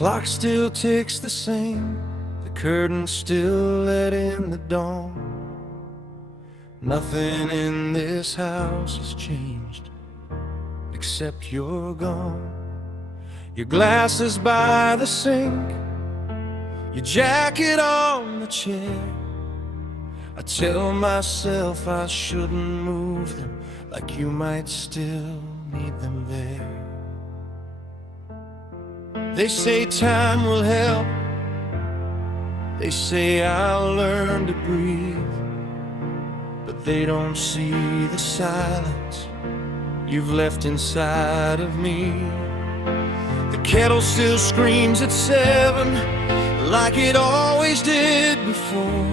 clock still ticks the same, the curtain still let in the dawn. Nothing in this house has changed, except you're gone. Your glasses by the sink, your jacket on the chair. I tell myself I shouldn't move them, like you might still need them there. They say time will help, they say I'll learn to breathe, but they don't see the silence you've left inside of me. The kettle still screams at 7, like it always did before.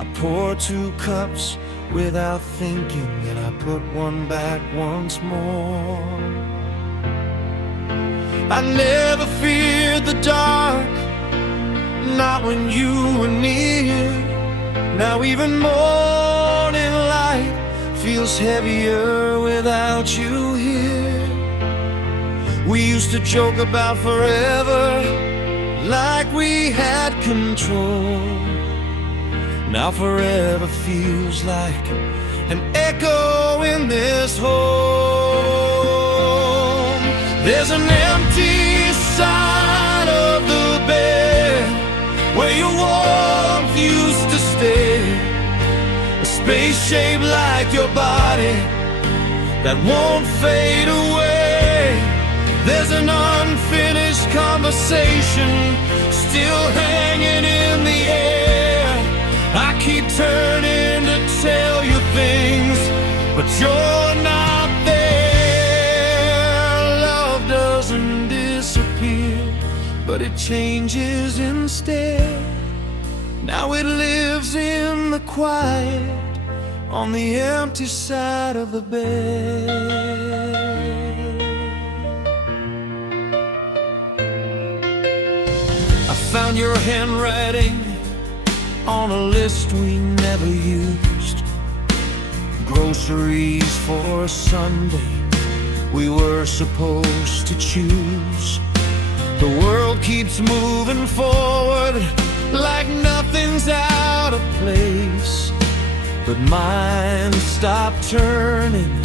I pour 2 cups without thinking, and I put one back once more. I never feared the dark, not when you were near. Now even morning light feels heavier without you here. We used to joke about forever, like we had control. Now forever feels like an echo in this home. There's an empty side of the bed where your warmth used to stay, a space shaped like your body that won't fade away. There's an unfinished conversation still hanging in the air. I keep turning to tell you things, but you're not there. Love doesn't disappear, but it changes instead. Now it lives in the quiet on the empty side of the bed. I found your handwriting on a list we never used. Groceries for Sunday we were supposed to choose. The world keeps moving forward like nothing's out of place, but mine stopped turning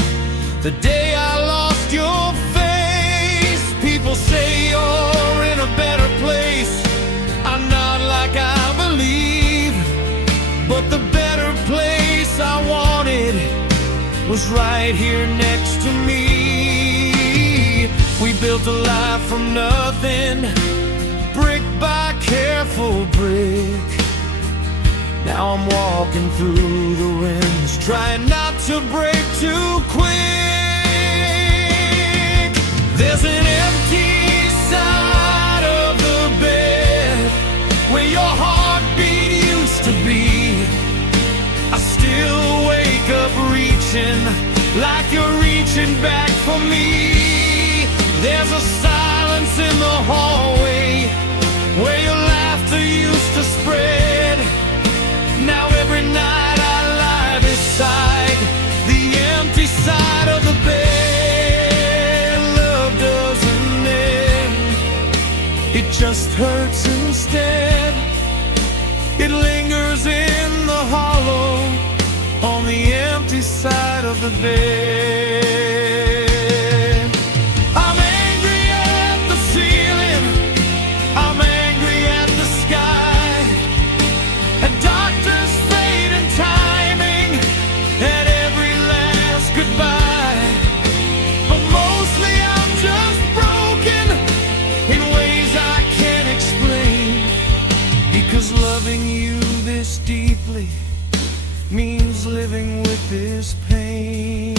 the day I lost your face. People say you're in a better place. I'm not like I believe, but the better place I wanted was right here next to me. We built a life from nothing, brick by careful brick. Now I'm walking through the winds, trying not to break too quick. There's an empty side of the bed where your heartbeat used to be. I still wake up reaching, like you're reaching back for me. There's a silence in the hallway where your laughter used to spread. Now every night I lie beside the empty side of the bed. Love doesn't end, it just hurts instead. It lingers in the hollow on the empty side of the bed. I'm angry at the ceiling, I'm angry at the sky, at doctors' fate and timing, at every last goodbye. But mostly I'm just broken in ways I can't explain, because loving you this deeply means living with this pain.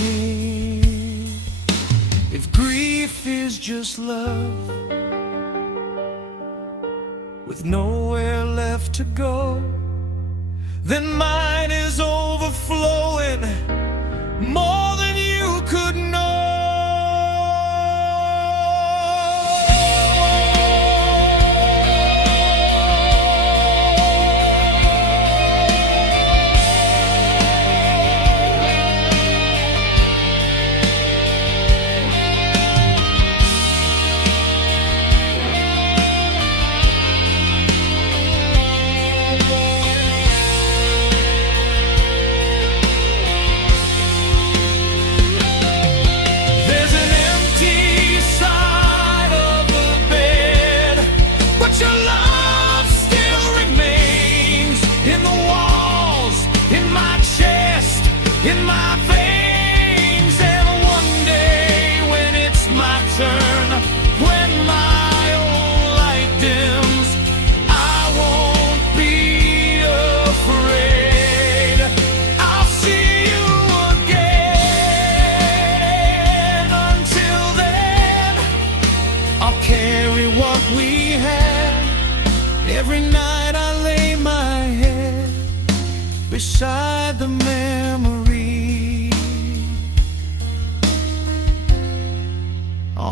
If grief is just love with nowhere left to go, then mine is overflowing more than you could know.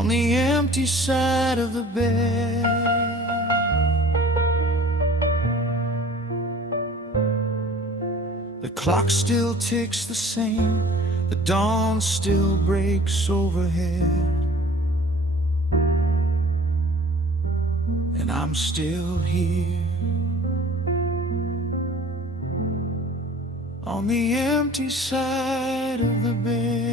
on the empty side of the bed. The clock still ticks the same, the dawn still breaks overhead, and I'm still here on the empty side of the bed.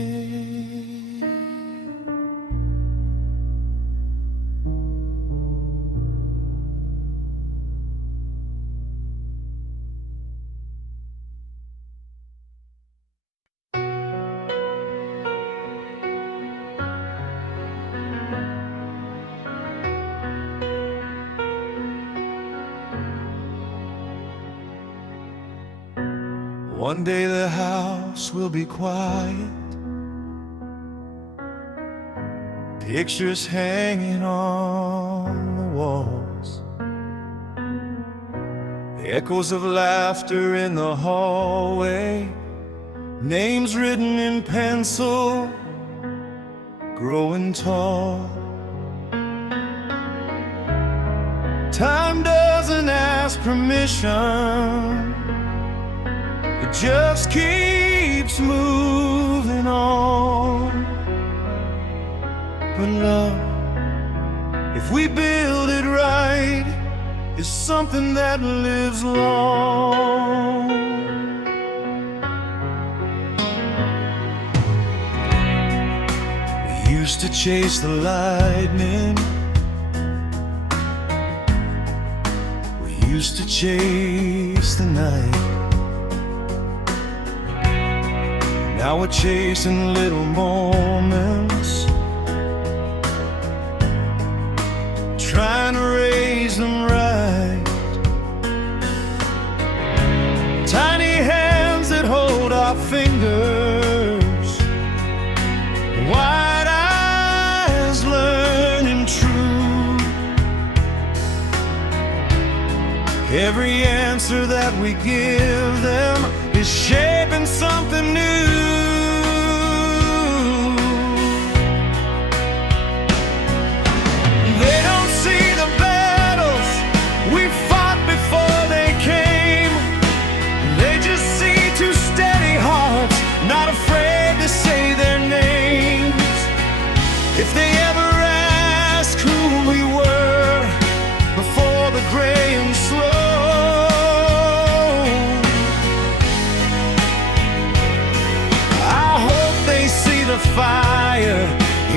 One day the house will be quiet, pictures hanging on the walls, the echoes of laughter in the hallway, names written in pencil, growing tall. Time doesn't ask permission, it just keeps moving on. But love, if we build it right, is something that lives long. We used to chase the lightning, we used to chase the night. Now we're chasing little moments, trying to raise them right. Tiny hands that hold our fingers, wide eyes learning true. Every answer that we give them is shaping something new. If they ever ask who we were before the gray and slow, I hope they see the fire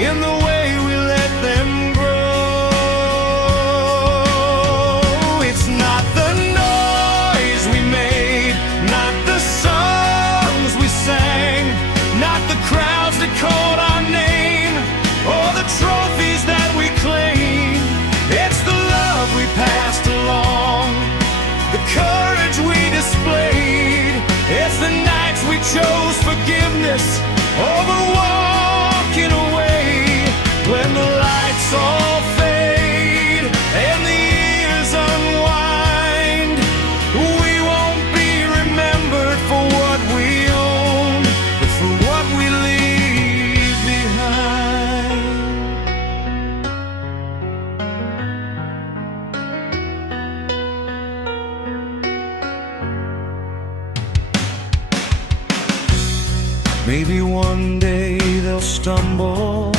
in the way we let them grow. It's not the noise we made, not the songs we sang, not the crowds that called our name, or the trophies that we claim. It's the love we passed along, the courage we displayed. It's the nights we chose forgiveness over walking away. When the lights all fade and the years unwind, we won't be remembered for what we own, but for what we leave behind. Maybe one day they'll stumble,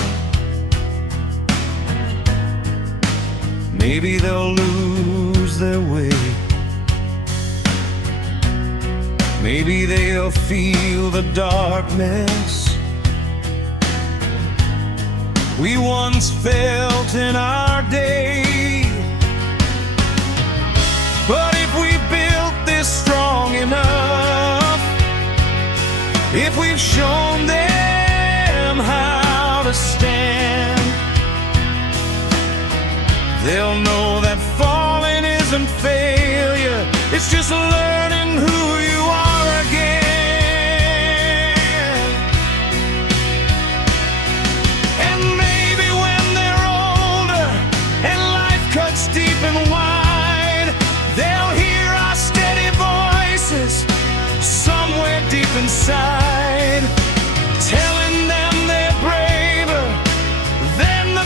maybe they'll lose their way, maybe they'll feel the darkness we once felt in our day. But if we built this strong enough, if we've shown them how to stand, they'll know that falling isn't failure, it's just learning who you are again. And maybe when they're older and life cuts deep and wide, they'll hear our steady voices somewhere deep inside, telling them they're braver than the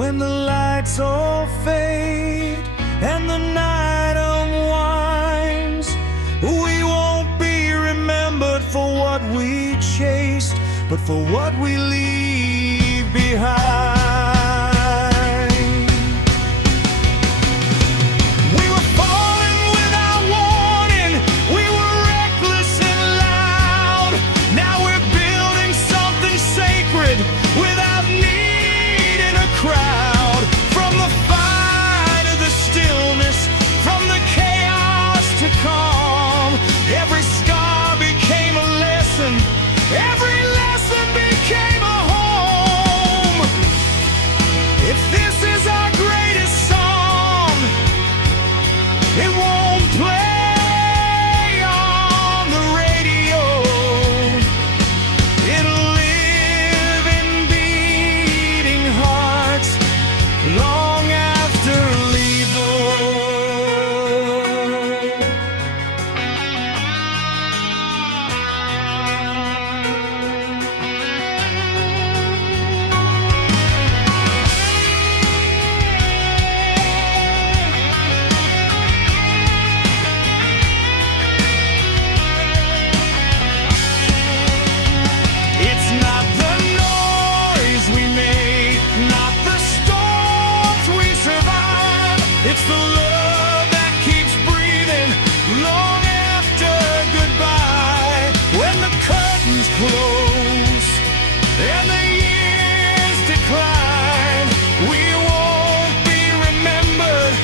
when the lights all fade and the night unwinds. We won't be remembered for what we chased, but for what we leave behind. We were falling without warning, we were reckless and loud. Now we're building something sacred without needing a crowd. From the fire to the stillness, from the chaos to calm, every scar became a lesson, every lesson became a home. If this is our greatest song, it won't play on the radio. It'll live in beating hearts long after lethal. It's not the noise we make, not the storms we survive. It's the love that keeps breathing long after goodbye. When the curtains close and the years decline, we won't be remembered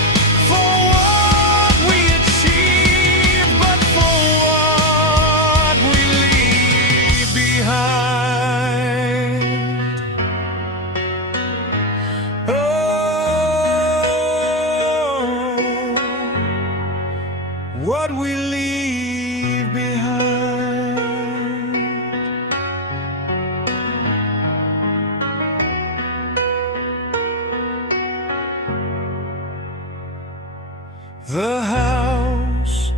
for what we achieved, but for what we leave behind. Oh, what we leave behind. The house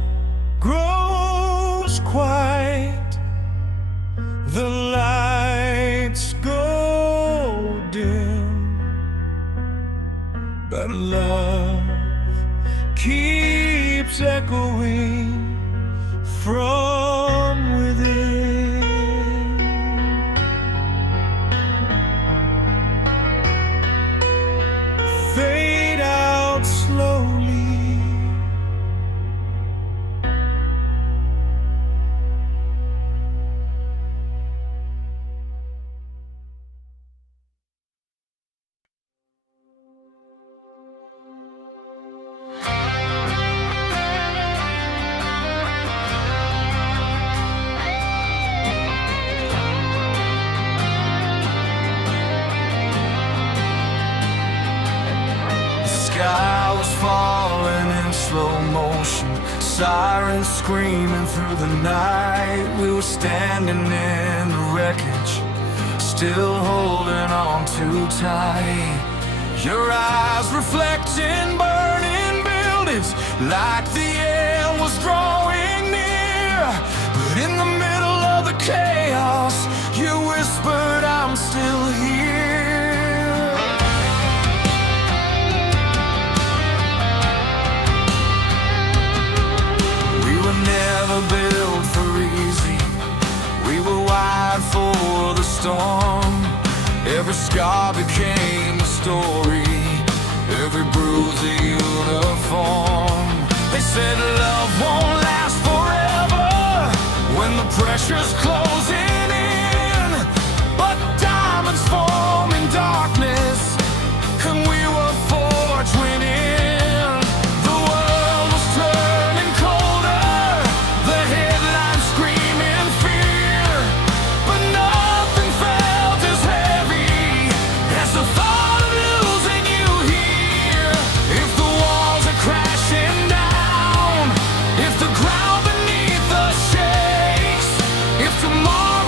grows quiet, the lights go dim, but love keeps echoing from within. Fade out slowly. The sky was falling in slow motion, sirens screaming through the night. We were standing in the wreckage, still holding on too tight. Your eyes reflecting burning buildings, like the end was drawing near. But in the middle of the chaos, you whispered, I'm still here. We were never built for easy, we were wired for the storm. Every scar became a story, every bruise a uniform. They said love won't last forever when the pressure's closing in, but diamonds form in darkness, and we were forged within. The world was turning colder, the headlines screaming fear, but nothing felt as heavy as the thought of losing you here. If the walls are crashing down, if the ground beneath us shakes, if tomorrow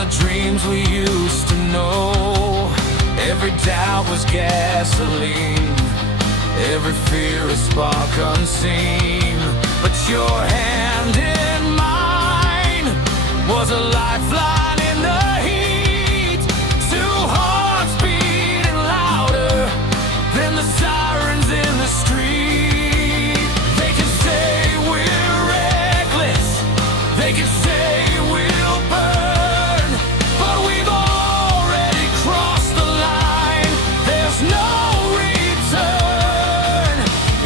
the dreams we used to know. Every doubt was gasoline, every fear a spark unseen. But your hand in mine was a lifeline in the heat. Two hearts beating louder than the sirens in the street. They can say we're reckless, they can say we'll burn, but we've already crossed the line. There's no return.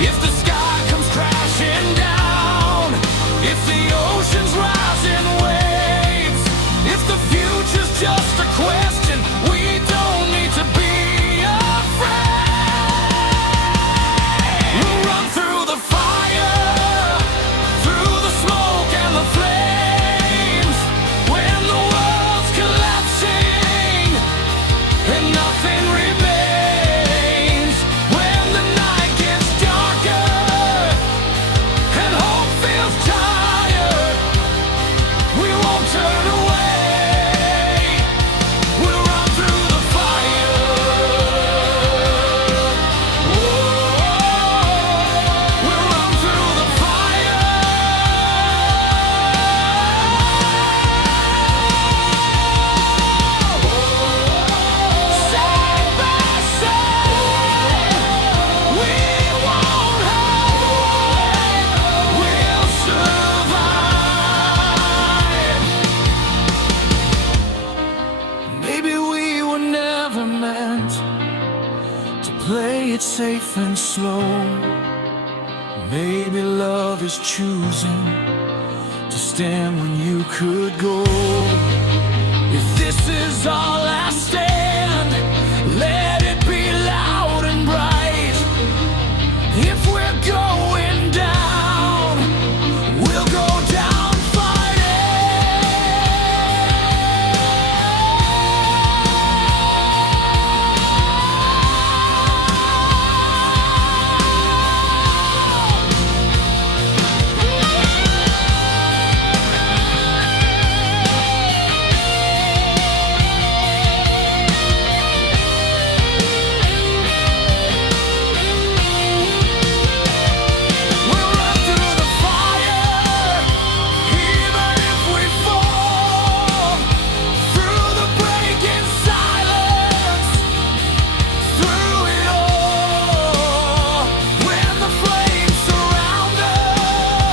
If the sky comes crashing down, if the oceans rise in waves, if the future's just a question, we don't need to be afraid. We'll run through the fire, through the smoke and the flames, when the world's collapsing and nothing remains. When the night gets darker and hope feels tired, we won't turn away. We'll run through the fire. We'll run through the fire. Side by side, we won't hide. We'll survive. Maybe we were never meant to play it safe and slow. Maybe love is choosing to stand when you could go. If this is our last stand, let it be loud and bright. If we're going down, we'll go down We'll run through the fire, even if we fall. Through the breaking silence, through it all. When the flames surround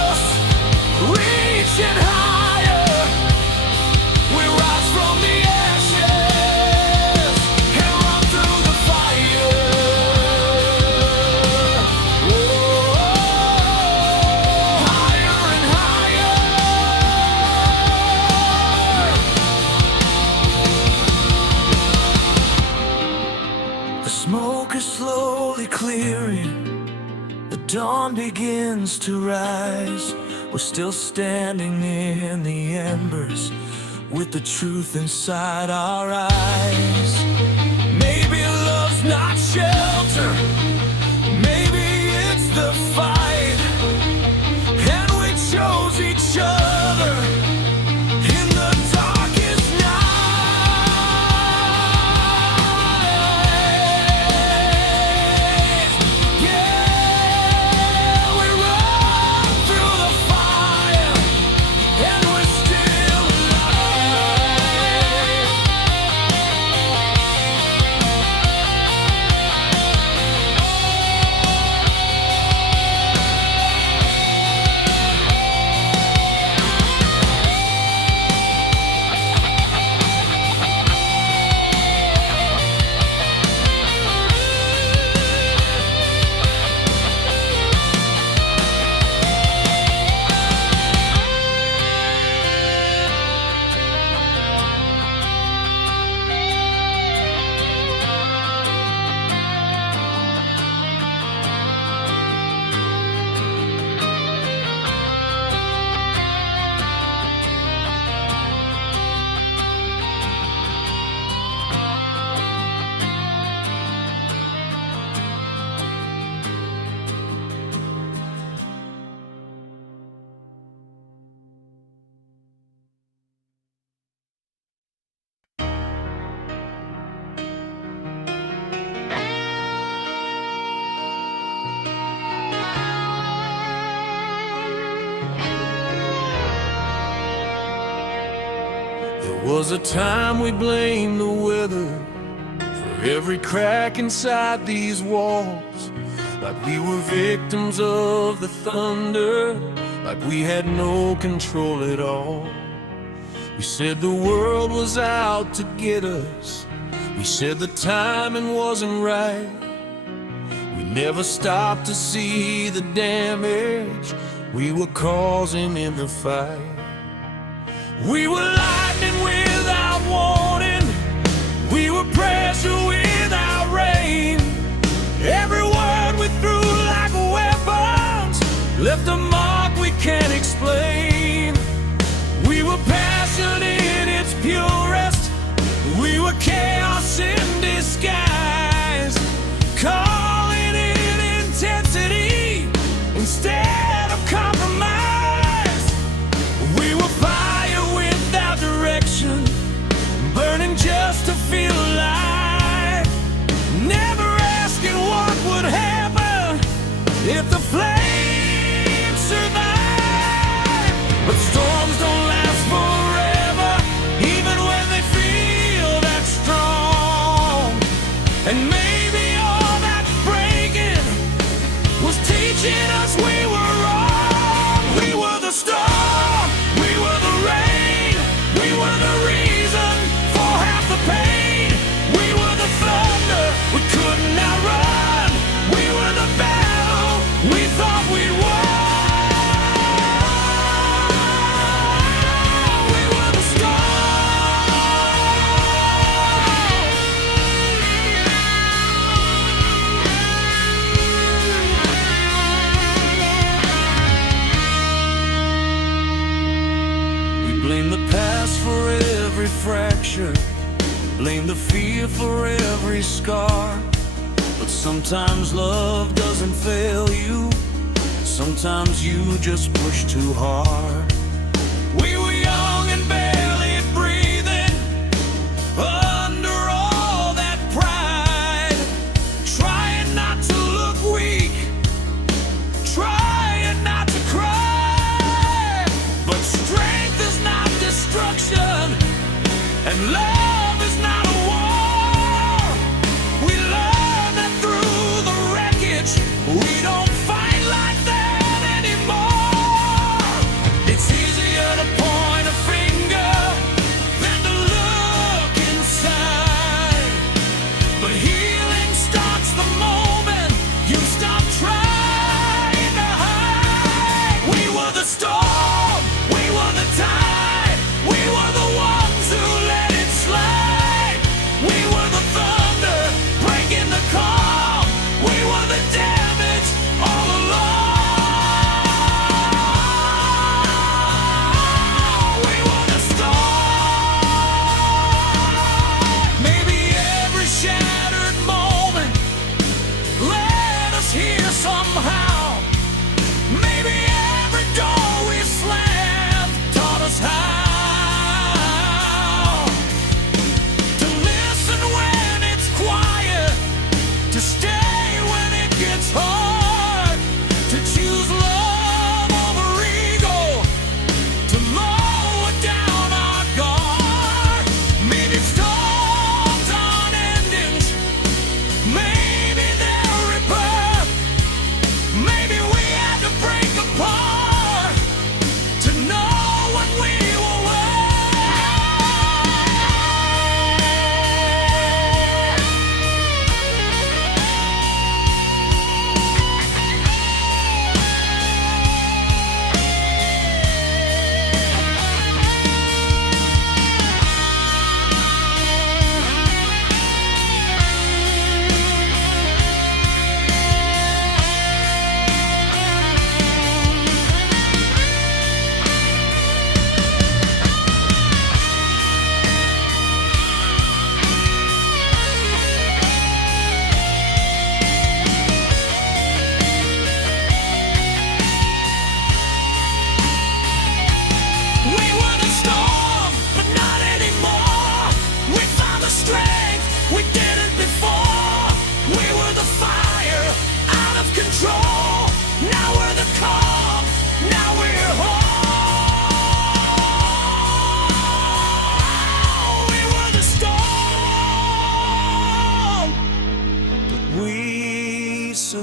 us, reaching higher, we rise from the ashes and run through the fire. Higher and higher. The smoke is slowly clearing, the dawn begins to rise. We're still standing in the embers with the truth inside our eyes. Maybe love's not shelter, maybe it's the fight, and we chose each other in the darkest night. Yeah, we run through the fire, and we're still alive. There was a time we blamed the weather for every crack inside these walls, like we were victims of the thunder, like we had no control at all. We said the world was out to get us, we said the timing wasn't right. We never stopped to see the damage we were causing in the fight. We were lightning without warning, we were pressure without rain. Every word we threw like weapons left a mark we can't explain. We were passion in its purest, we were chaos in disguise, calling it intensity instead of compromise. We were fire without direction, burning just to feel alive, never asking what would happen if the flames survive. But storms don't last forever, even when they feel that strong. And maybe all that breaking was teaching us we were wrong. We were the storm, we were the rain, we were the reason for half the pain. We were the thunder we couldn't outrun, we were the battle we thought we'd won. We were the storm. We blame the past for every fracture, blame the fear for every scar. But sometimes love doesn't fail you, sometimes you just push too hard. We were young and barely breathing under all that pride, trying not to look weak, trying not to cry. But strength is not destruction, and love is not a war. We learned that through the wreckage, we don't fight like that anymore. It's easier to point a finger than to look inside. But healing starts the moment you stop trying to hide. We were the storm, we were the tide, we were the ones who let it slide.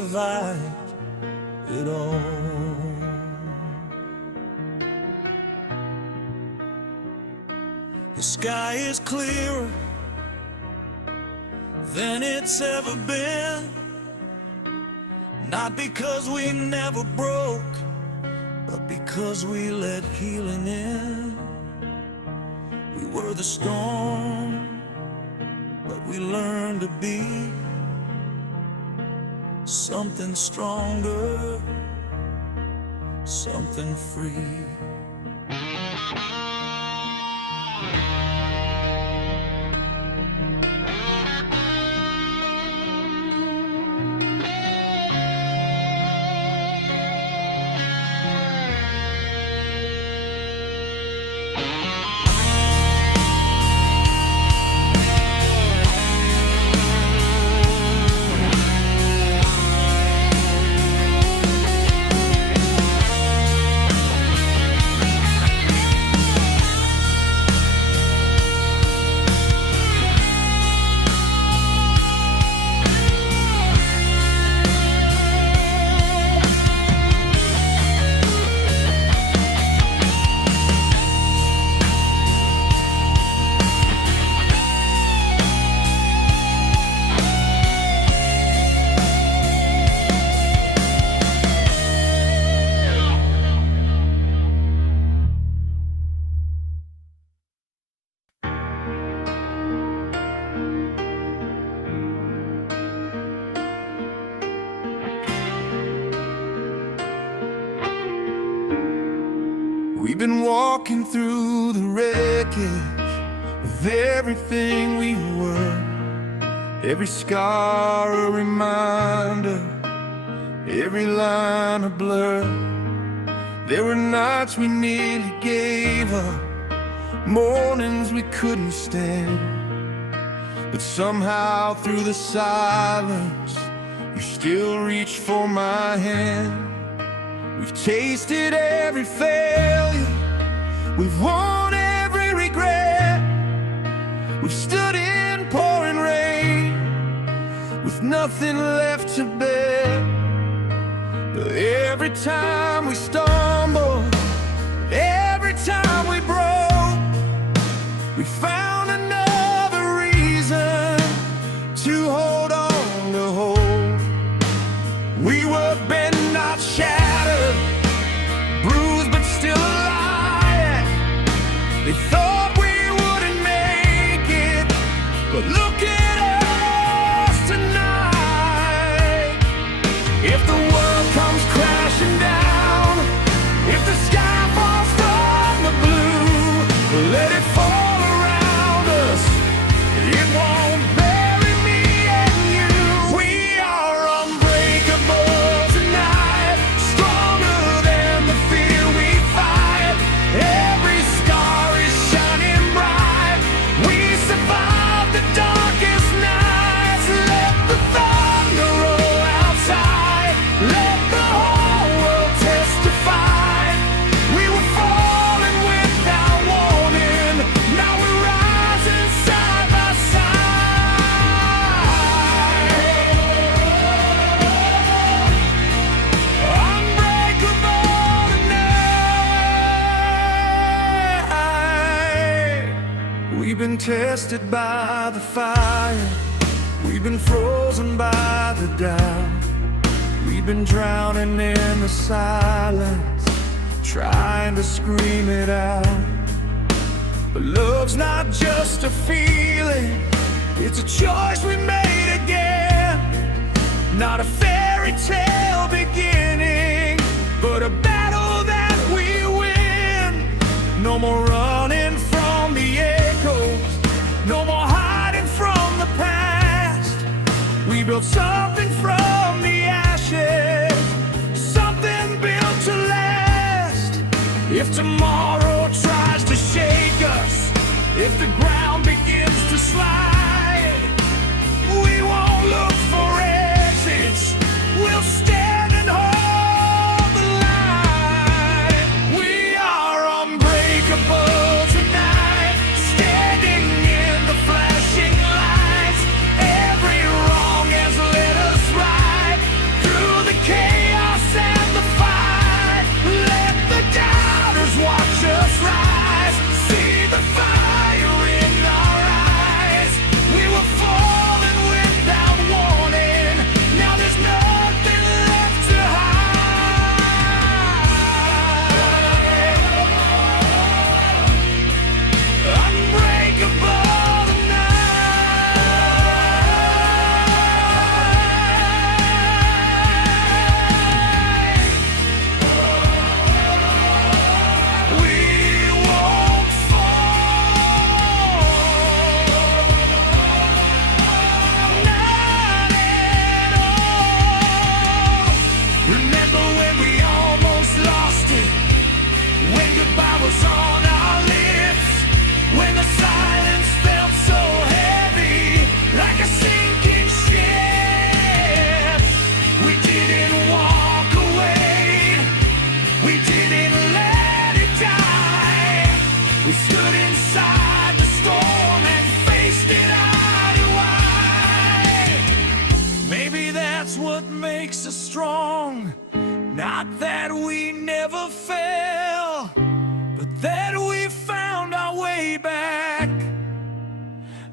survived it all. The sky is clearer than it's ever been, not because we never broke, but because we let healing in. We were the storm, but we learned to be something stronger, something free. We've been walking through the wreckage of everything we were, every scar a reminder, every line a blur. There were nights we nearly gave up, mornings we couldn't stand, but somehow through the silence you still reached for my hand. We've tasted every failure, we've won every regret, we've stood in pouring rain with nothing left to bear. But every time we stumbled, every time we broke, we found another reason to hold on to hope. We were bent, not shattered, bruised but still alive. They thought we wouldn't make it, but look at us tonight. If the world comes crashing down, if the sky falls from the blue, let it fall around us, it won't bury me and you. We are unbreakable tonight, stronger than the fear we fight. Every star is shining bright, we survived the darkest nights. Let the thunder roll outside, let the whole world testify. We were falling without warning, now we're rising side by side. Unbreakable tonight. We've been tested by the fire, we've been frozen by the doubt, we've been drowning in the silence, trying to scream it out. But love's not just a feeling, it's a choice we made again. Not a fairy tale beginning, but a battle that we win. No more running from the echoes, no more hiding from the past. We built something from the ashes, something built to last. If tomorrow tries to shake us, if the ground begins to slide, we won't look for exits, we'll stand and hold the line. We are unbreakable tonight, standing in the flashing lights. Every wrong has led us right through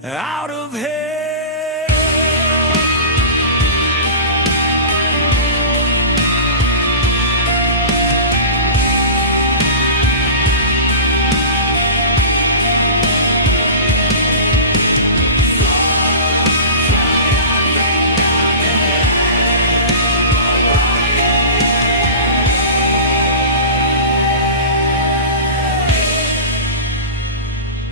out of hell.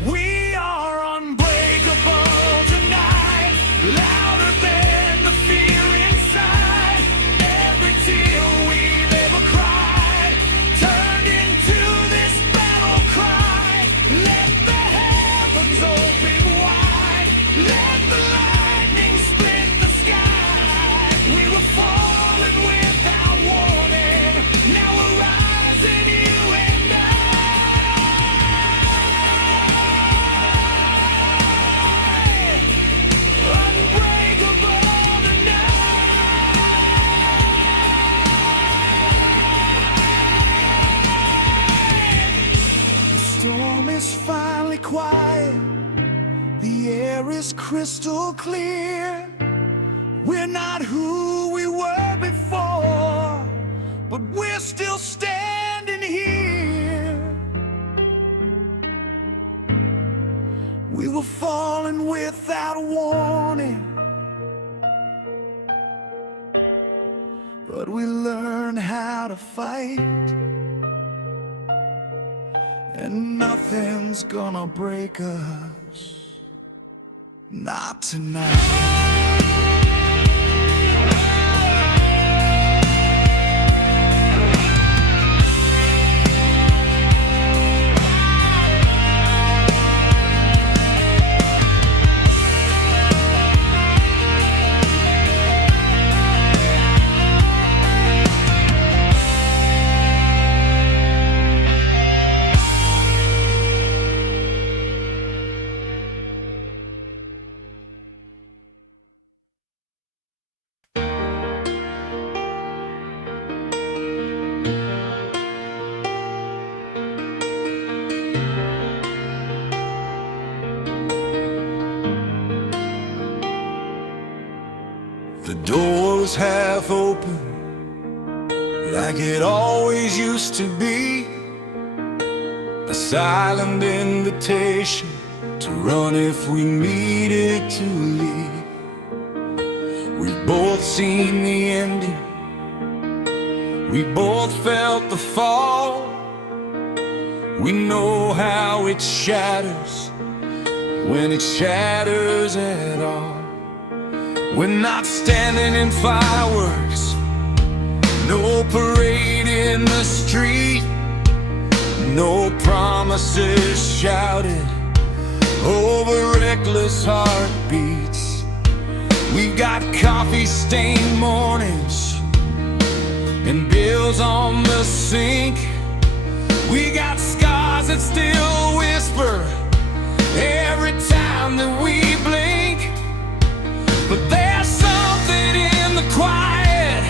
We are unbreakable tonight, louder than the fear inside. Every tear we've ever cried turned into this battle cry. Let the heavens open wide, let the lightning split the sky. We were falling without warning, now we're rising, you and I. Unbreakable tonight. The storm is finally quiet, the air is crystal clear. We're not who we were before, but we're still standing here. We were falling without warning, but we learned how to fight, and nothing's gonna break us, not tonight. The door was half open, like it always used to be. A silent invitation to run if we needed to leave. We've both seen the ending, we both felt the fall. We know how it shatters, when it shatters at all. We're not standing in fireworks, no parade in the street, no promises shouted over reckless heartbeats. We've got coffee-stained mornings and bills on the sink. We got scars that still whisper every time that we blink. But there's something in the quiet,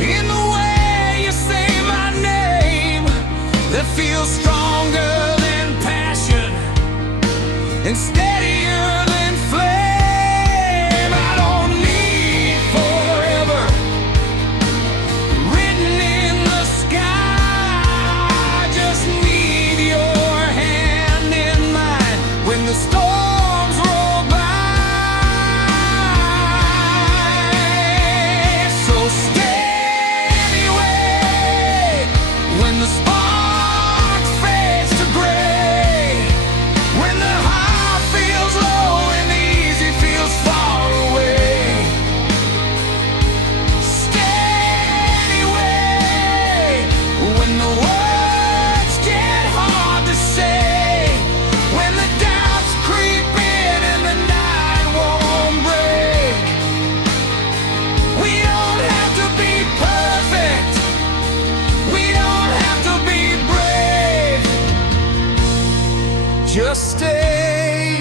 in the way you say my name, that feels stronger than passion and steadier than flame. I don't need forever written in the sky, I just need your hand in mine when the storms roll by. Just stay.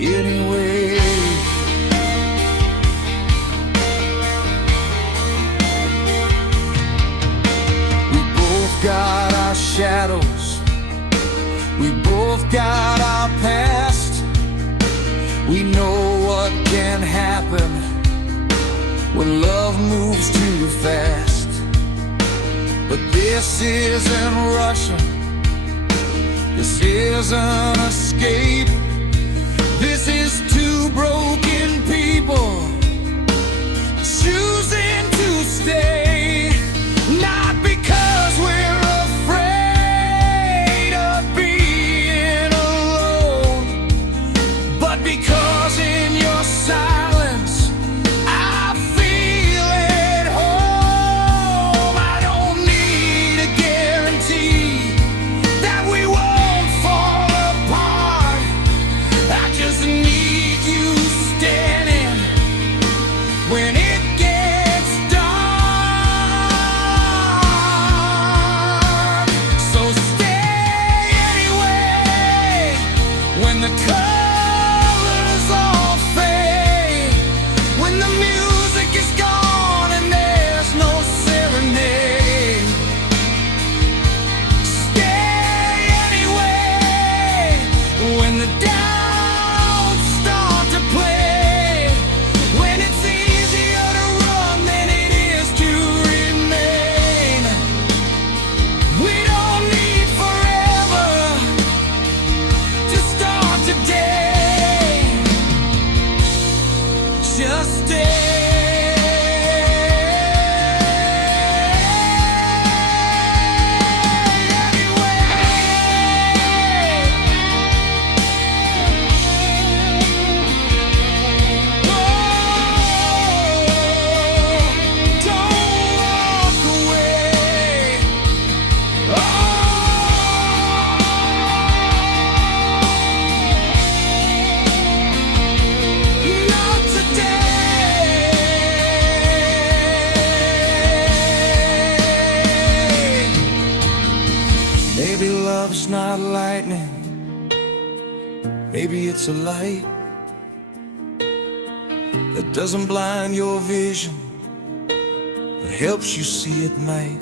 Anyway, we both got our shadows, We both got our past. We know what can happen when love moves too fast. But this isn't rushing. This isn't escape. This is two broken people choosing to stay. Not because we're afraid of being alone, but because in your silence I feel at home. I don't need a guarantee that we won't fall apart. I just need you standing when it gets dark. So stay anyway when the colors all fade, when the music is gone and there's no serenade. Stay anyway when the downs start to play, when it's easier to run than it is to remain. We don't need forever to start today. Just stay. Maybe love's not lightning, maybe it's a light that doesn't blind your vision, but helps you see at night.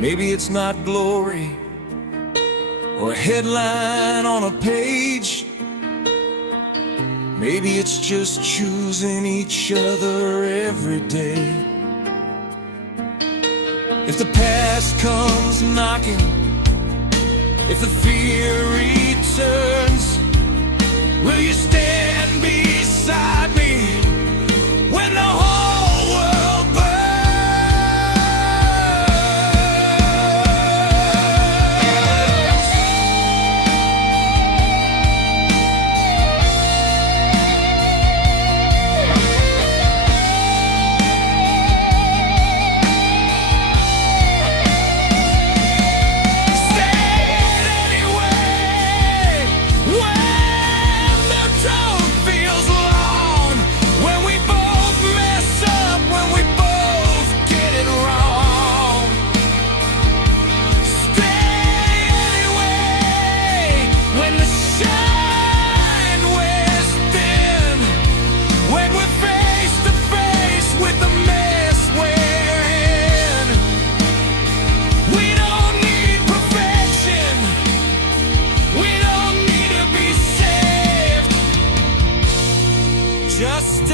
Maybe it's not glory or a headline on a page. Maybe it's just choosing each other every day. If the past comes knocking, if the fear returns, will you stand beside me when the whole world burns? Just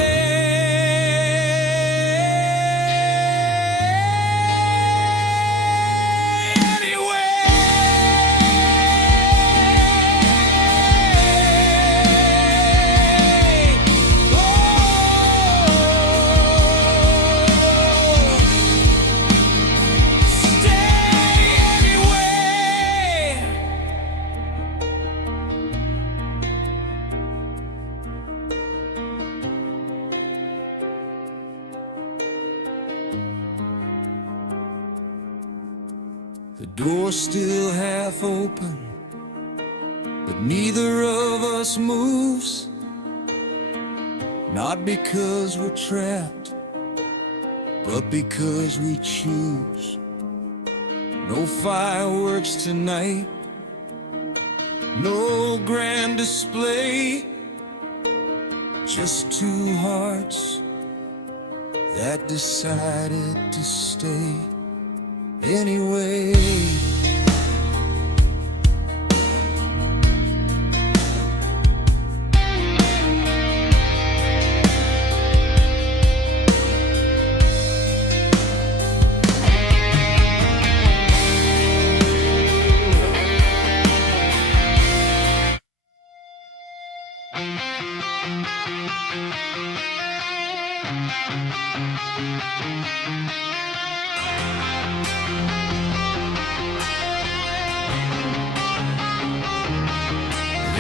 the door's still half open, but neither of us moves. Not because we're trapped, but because we choose. No fireworks tonight, no grand display, just two hearts that decided to stay anyway.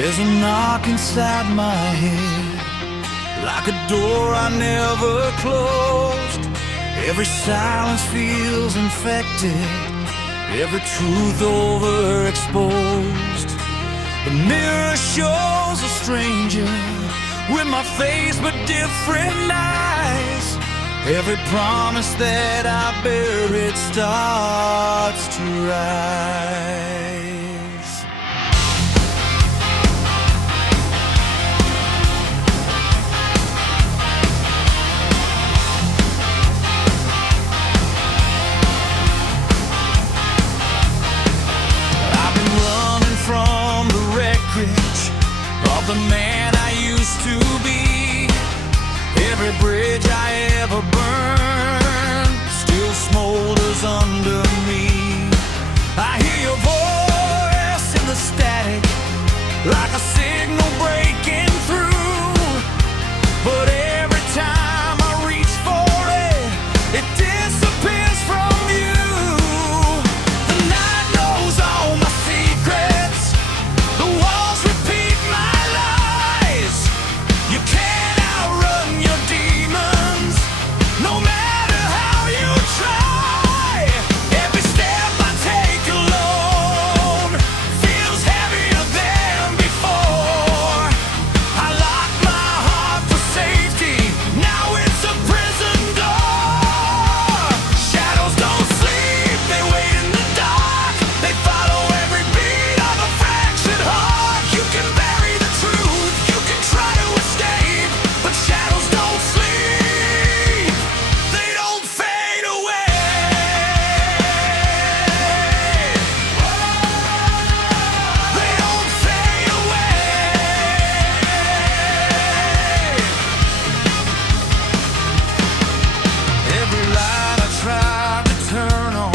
There's a knock inside my head, like a door I never closed. Every silence feels infected, every truth overexposed. The mirror shows a stranger with my face but different eyes. Every promise that I buried starts to rise. I've been running from the wreckage of the man I used to be. Every bridge I ever burned still smolders under me. I hear your voice in the static, like a signal breaking through. But every time I reach for it, it disappears from you. The night knows all my secrets, the walls repeat my lies. You can't outrun your demons, no matter how you try. Every step I take alone feels heavier than before. I lock my heart for safety, now it's a prison door. Shadows don't sleep, they wait in the dark, they follow every beat of a fractured heart. You can bury the truth, you can try to escape, but shadows don't sleep, they don't fade away. They don't fade away. Every light I tried to turn on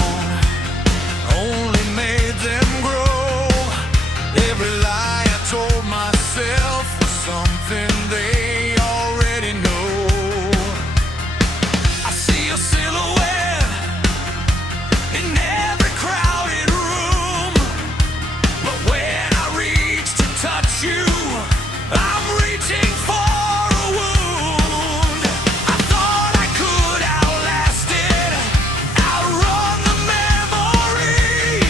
only made them grow. Every lie I told myself was something they already know. I see a silhouette in every crowded room, but when I reach to touch you, I'm reaching for a wound. I thought I could outlast it, outrun the memory,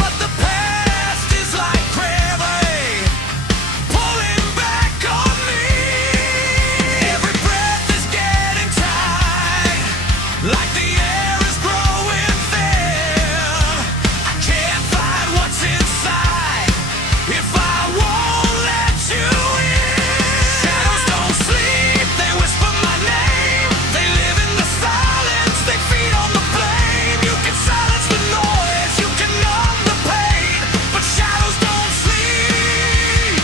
but the past is like gravity, pulling back on me. Every breath is getting tight, like the air is growing thin. I can't fight what's inside if I won't let you in. Shadows don't sleep, they whisper my name, they live in the silence, they feed on the flame. You can silence the noise, you can numb the pain, but shadows don't sleep,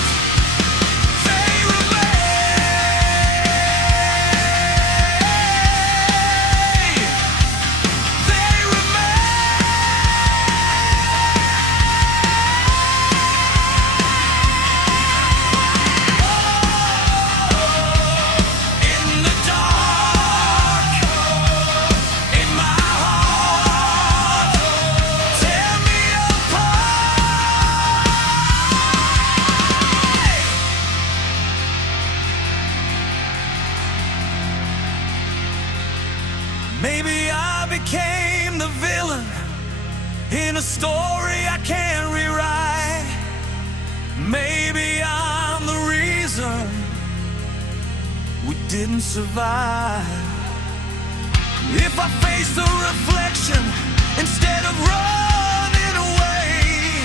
they remain. They in the dark, in my heart, tear me apart. Maybe I became the villain in a story I can't rewrite. Maybe I'm the reason we didn't survive. If I face the reflection instead of running away,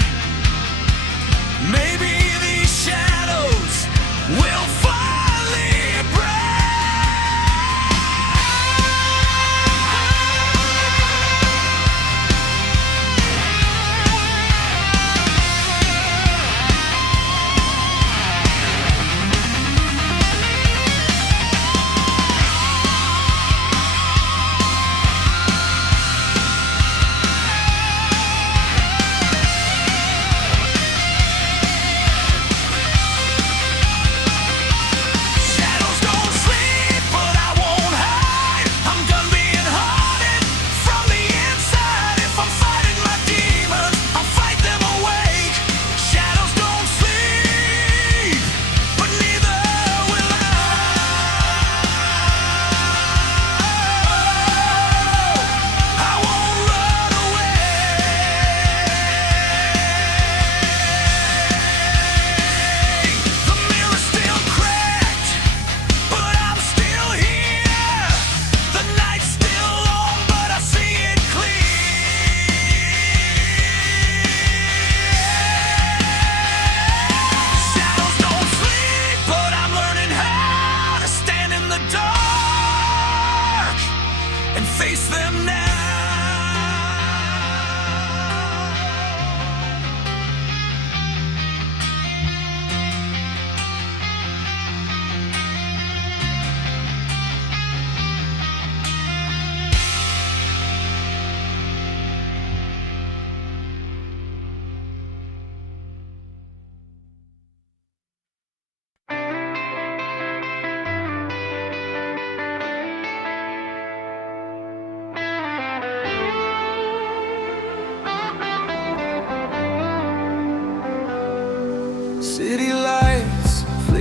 maybe these shadows will finally break.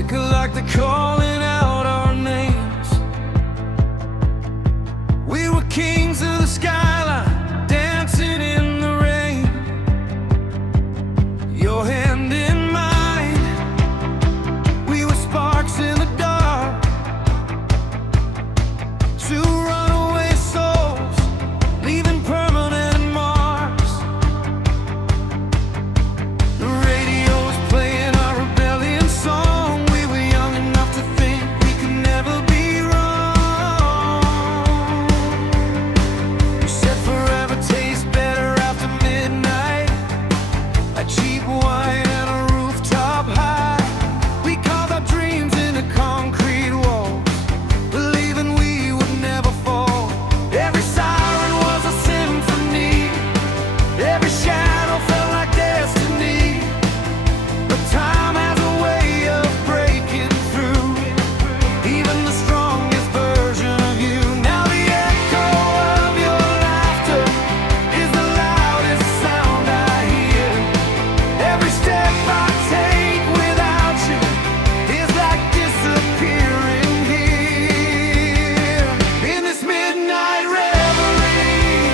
echo like they're calling out our names. We were kings of the skyline, dancing in the rain. Your hand in mine, we were sparks in the dark. Two runaway souls, leaving permanent marks. The radio was playing our rebellion song. We were young enough to think we could never be wrong. You said forever tastes better after midnight, like cheap wine and a rooftop high. We carved our dreams into concrete walls, believing we would never fall. Every siren was a symphony, every shadow felt like destiny. But time has a way of breaking through even the strongest version of you. Now the echo of your laughter is the loudest sound I hear. Every step I take without you is like disappearing here. In this midnight reverie,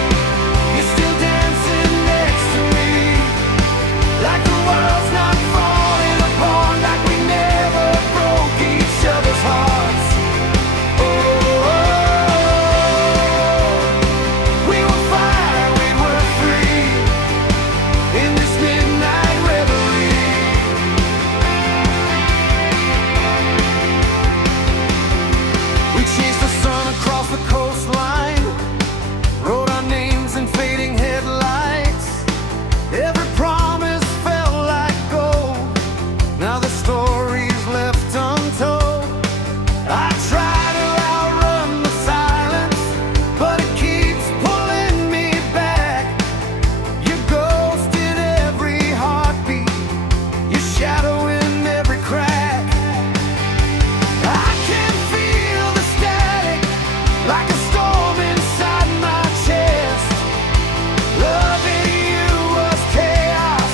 you're still dancing next to me, like the world's not falling apart, like we never broke each other's hearts. Oh, we were fire, we were free, in this midnight reverie. We chased the sun across the coastline, wrote our names in fading headlights. Every promise felt like gold, now the story's left untold. I try to outrun the silence, but it keeps pulling me back. Your ghost in every heartbeat, your shadow in every crack. I can feel the static, like a storm inside my chest. Loving you was chaos,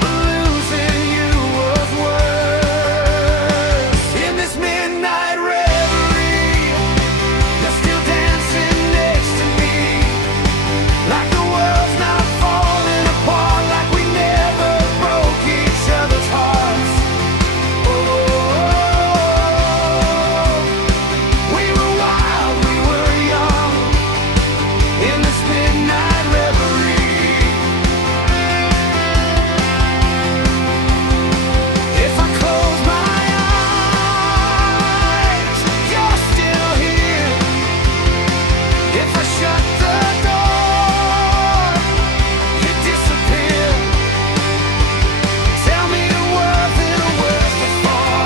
but losing you was worse. In this midnight reverie, you're still dancing next to me, like the world's not falling apart, like we never broke each other's hearts. Oh, we were wild, we were young, in this midnight reverie. If I close my eyes, you're still here. If I shut the door, you disappear. Tell me you're worth it or worth it for.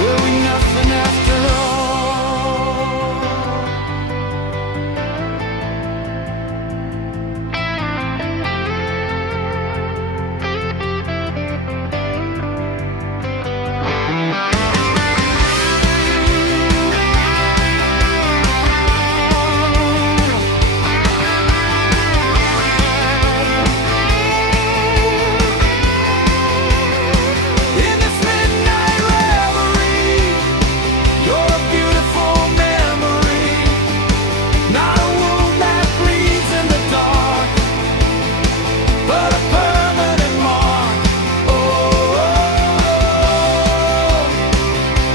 Were we nothing after all? In this midnight reverie, you're a beautiful memory, not a wound that bleeds in the dark, but a permanent mark. Oh,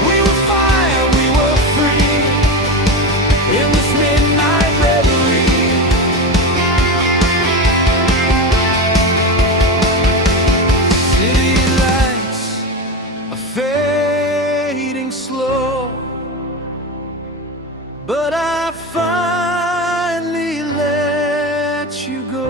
we were fire, we were free, in this midnight reverie. City lights are fading slow, but I finally let you go.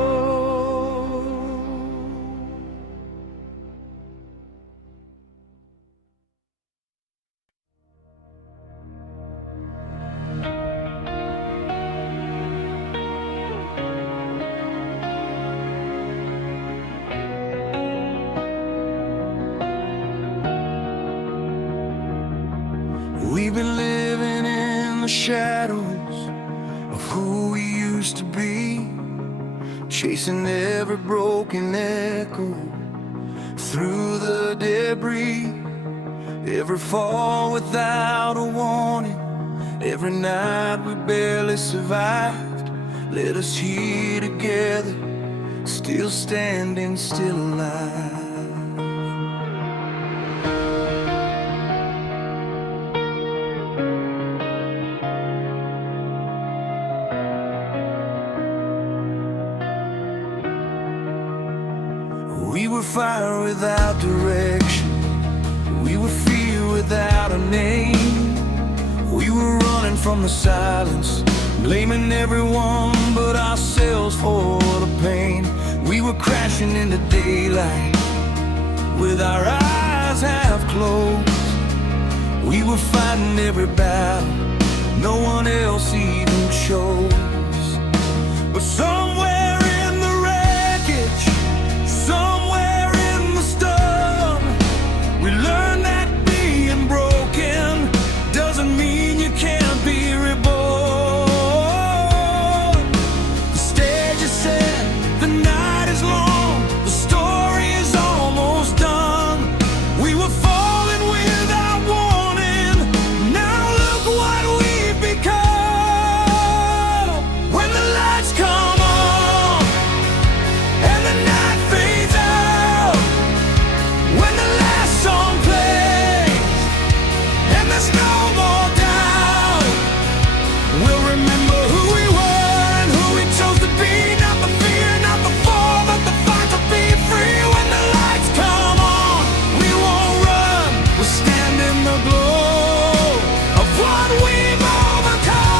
We've been living in the shadows of who we used to be, chasing every broken echo through the debris. Every fall without a warning, every night we barely survived, led us here together, still standing, still alive. We were fire without direction, we were fear without a name. We were running from the silence, blaming everyone but ourselves for the pain. We were crashing into daylight with our eyes half closed. We were fighting every battle no one else even chose. But somewhere in the wreckage, somewhere in the storm, we learned that being broken doesn't mean you can't be reborn. The stage is set, the night is long, the story is almost done. We were falling without warning, now look what we've become. When the lights come on and the night fades out, when the last song plays and there's no more doubt, we'll remember who we were and who we chose to be. Not the fear, not the fall, but the fight to be free. When the lights come on, we won't run, we'll stand in the glow of what we've overcome.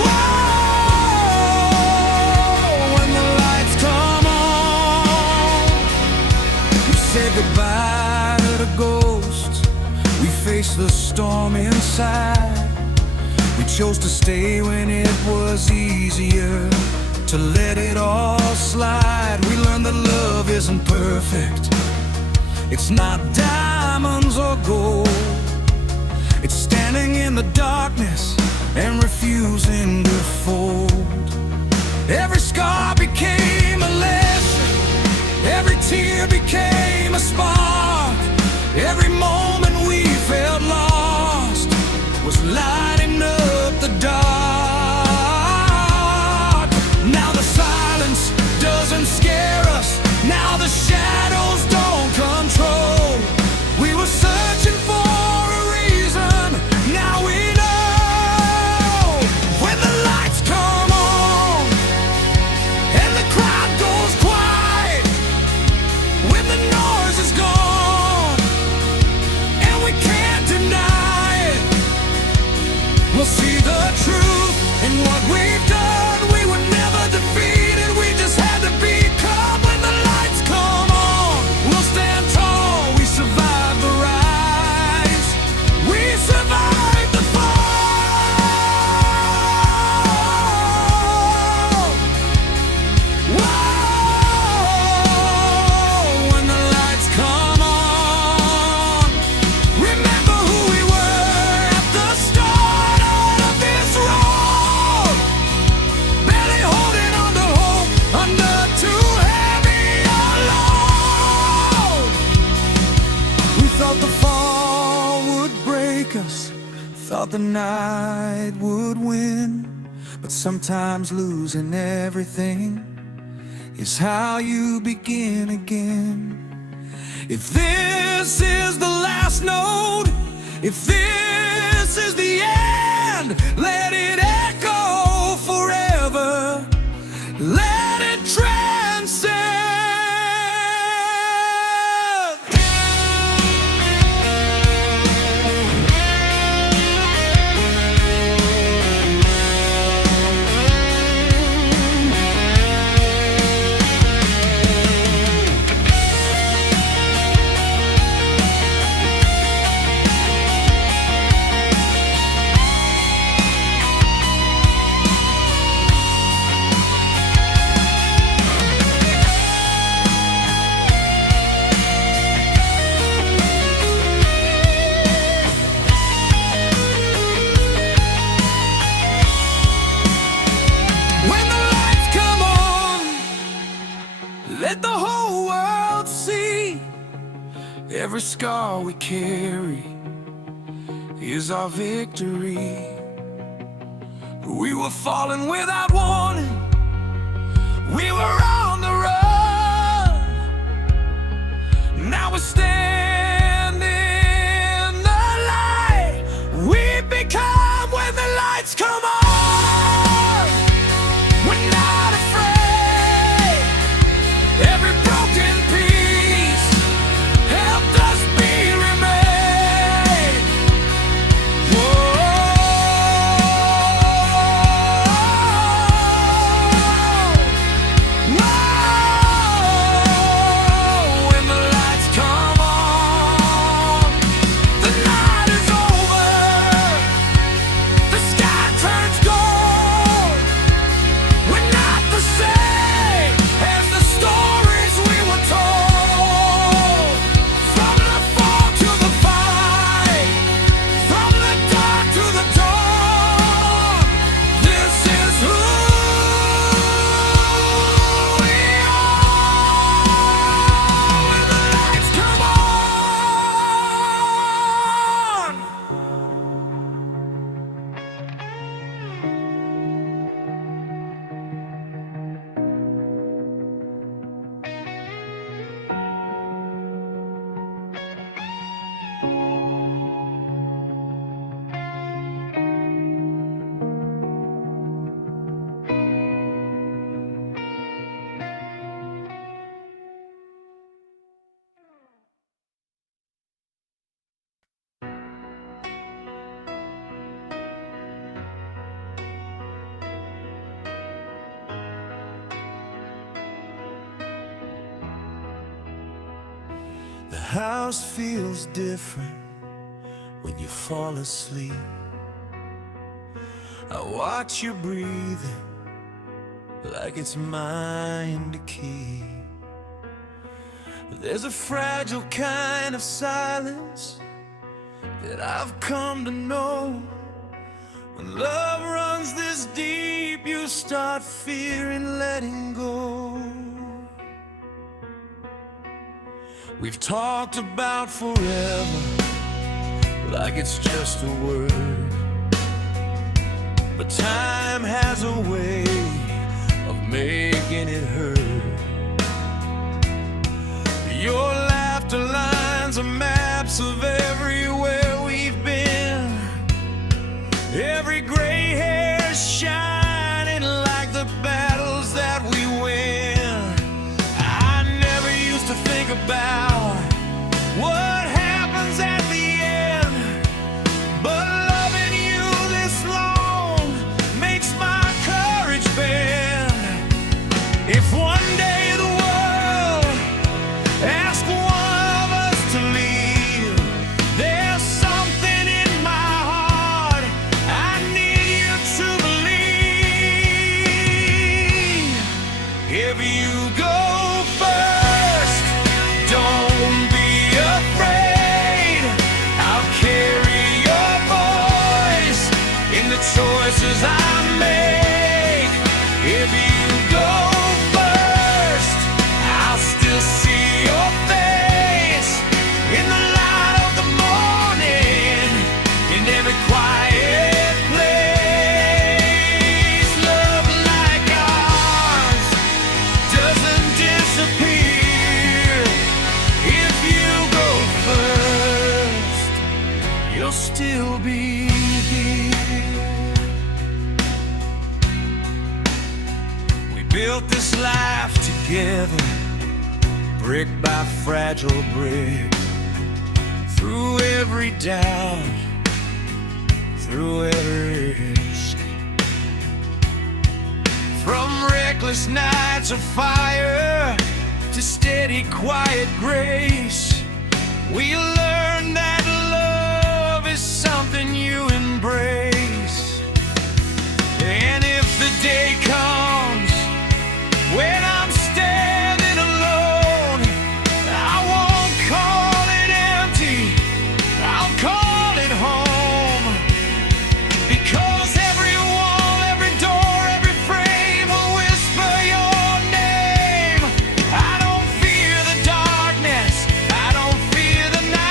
Whoa, when the lights come on, we say goodbye to the ghosts, we face the storm inside. We chose to stay when it was easier to let it all slide. We learned that love isn't perfect, it's not diamonds or gold, it's standing in the darkness and refusing to fold. Every scar became a lesson, every tear became a spark. Every moment we felt lost was lighting up the dark. Now the silence doesn't scare us, now the shadows don't control. We were searching for a reason, now we know. When the lights come on and the crowd goes quiet, when the noise is gone and we can't deny it, we'll see the truth in what we've done. We were never defeated, we just had to become. When the lights come on, we'll stand tall. We survived the rise, we survived the fall. Whoa, when the lights come on, remember who we were at the start of this road. Barely holding on to hope, under too heavy a load. We thought the fall would break us, thought the night would win, but sometimes losing everything is how you begin again. If this is the last note, if this is the end, let it echo forever, let it transcend. scar we carry is our victory. We were falling without warning, we were on the run. Now we're standing in the light we become when the lights come on. We're not afraid. Every broken piece helped us be remade. Whoa. When the lights come on, the night is over, the sky turns gold. We're not the same as the stories we were told. From the fall to the fight, from the dark to the dawn, this is who we are when the lights come on. The house feels different when you fall asleep. I watch you breathing like it's mine to keep. There's a fragile kind of silence that I've come to know. When love runs this deep, you start fearing letting go. We've talked about forever like it's just a word, but time has a way of making it hurt. Your laughter lines are maps of everywhere we've been. Every gray hair shining like the battles that we win. I never used to think about what happens at the end, but loving you this long makes my courage bend. If one day the world asks one of us to leave, there's something in my heart I need you to believe. If you go first, don't be afraid. I'll carry your voice in the choices I make. If you go first, I'll still see your face in the light of the morning, in every quiet place. Love like ours doesn't disappear. If you go first, you'll still be here. We built this life together, brick by fragile brick, through every doubt, through every risk. From reckless nights of fire to steady, quiet grace, we learned that love is something you embrace. And if the day comes when I'm standing alone, I won't call it empty, I'll call it home. Because every wall, every door, every frame will whisper your name. I don't fear the darkness, I don't fear the night.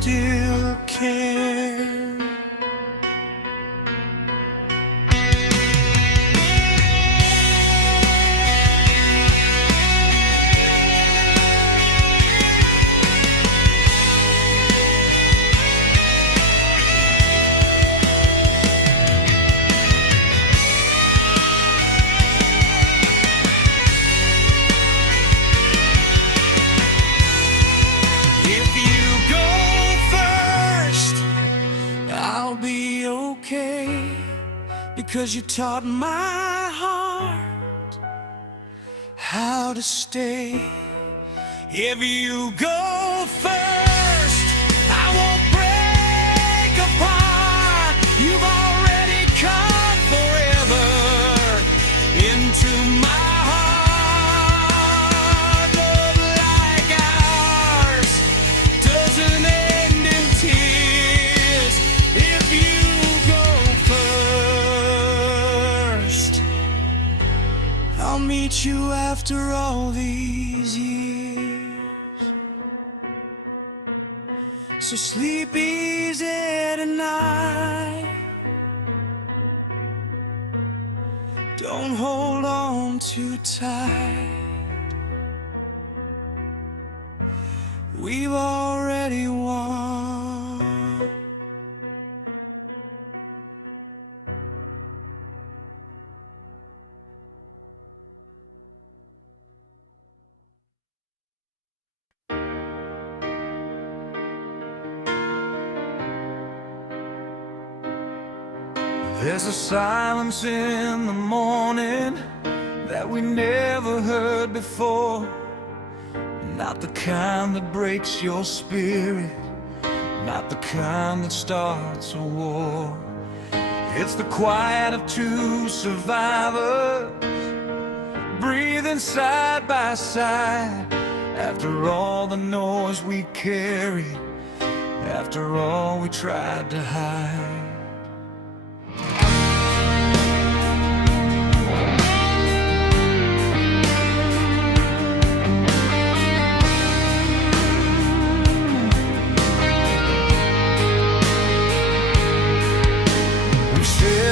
still care. Because you taught my heart how to stay. If you go first, I won't break apart. You've already come forever into my heart. Love like ours doesn't end in tears. If you I'll meet you after all these years. So sleep easy tonight. Don't hold on too tight. We've already won. There's a silence in the morning that we never heard before. Not the kind that breaks your spirit, not the kind that starts a war. It's the quiet of two survivors breathing side by side. After all the noise we carried, after all we tried to hide.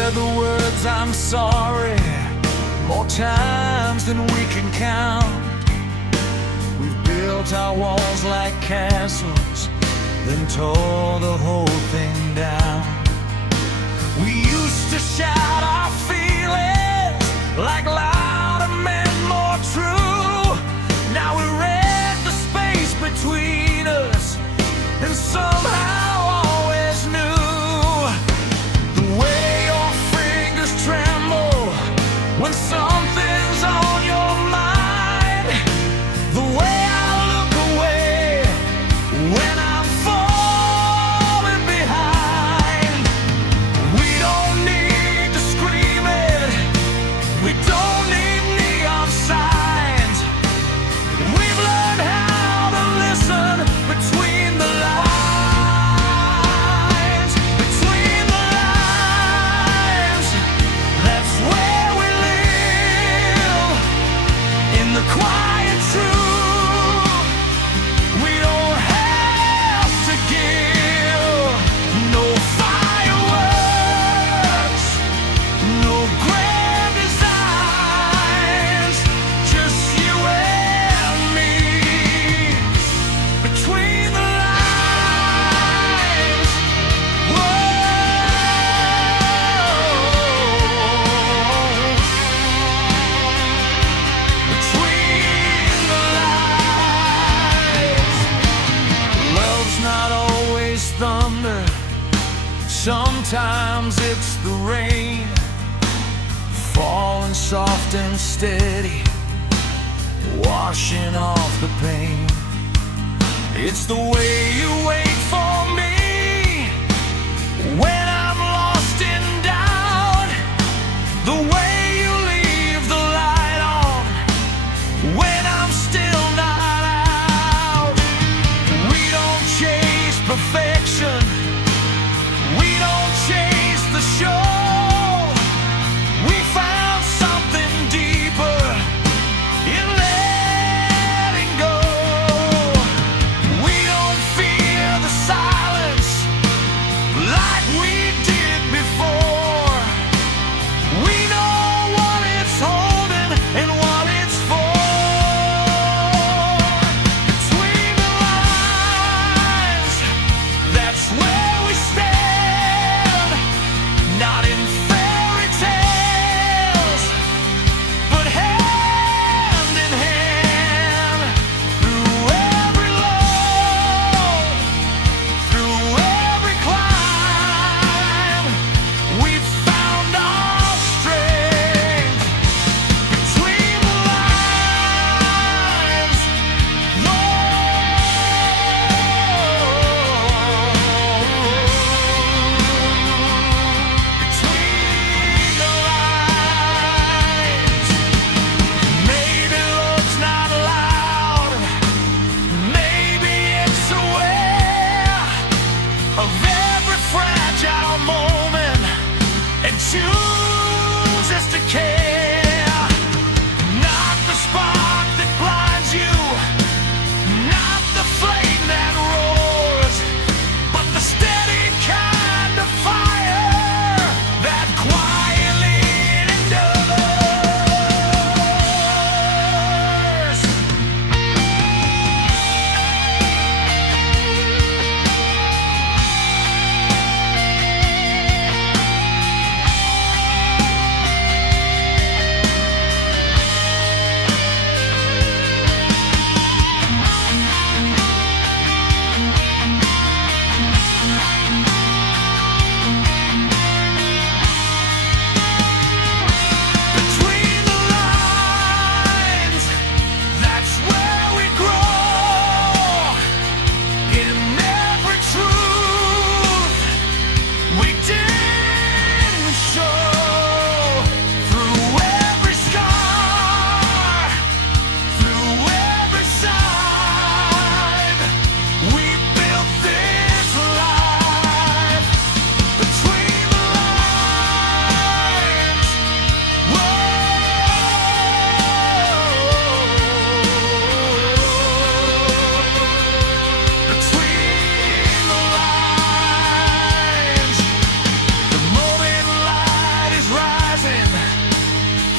The words I'm sorry more times than we can count. We've built our walls like castles, then tore the whole thing down. We used to shout our feelings like louder men, more true. Now we read the space between us and somehow always knew. When something's on your mind, the way I look away when I'm falling behind. We don't need to scream it, we don't need neon signs. We've learned how to listen between the lines, between the lines. That's where the quiet truth. We don't have to give no fireworks, no grand designs, just you and me between the lines. Whoa. Thunder, sometimes it's the rain falling soft and steady, washing off the pain. It's the way you wait for me when I'm lost in doubt, the way you leave the light on when I'm still not out. We don't chase perfection, we don't chase the show. We found something deeper in letting go. We don't fear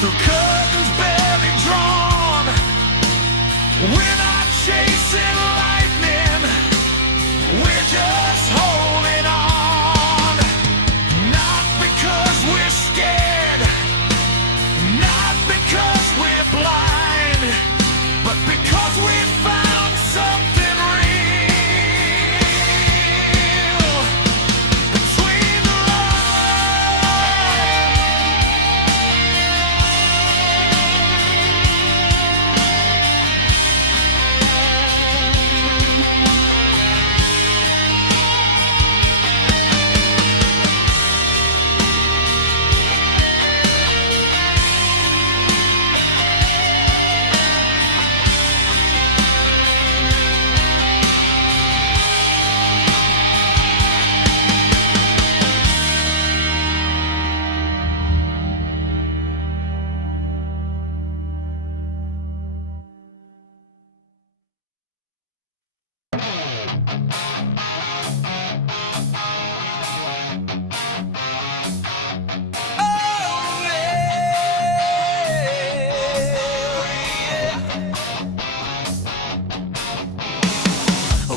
through curtains barely drawn. We're not chasing lightning, we're just holding on. Not because we're scared, not because we're blind, but because we found something real between the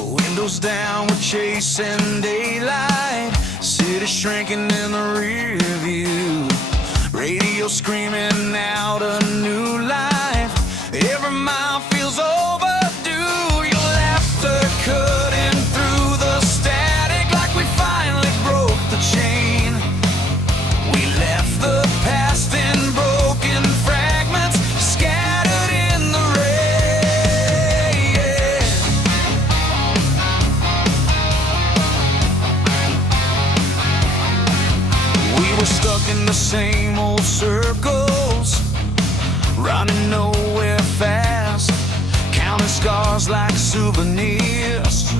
windows down, we're chasing daylight. City shrinking in the rear view. Radio screaming out a new life. Every mile feels overdue. Your laughter cutting through the static like we finally broke the chain. We left the past in broken fragments, scattered in the rain. We were stuck in the same old circles, running nowhere fast, counting scars like souvenirs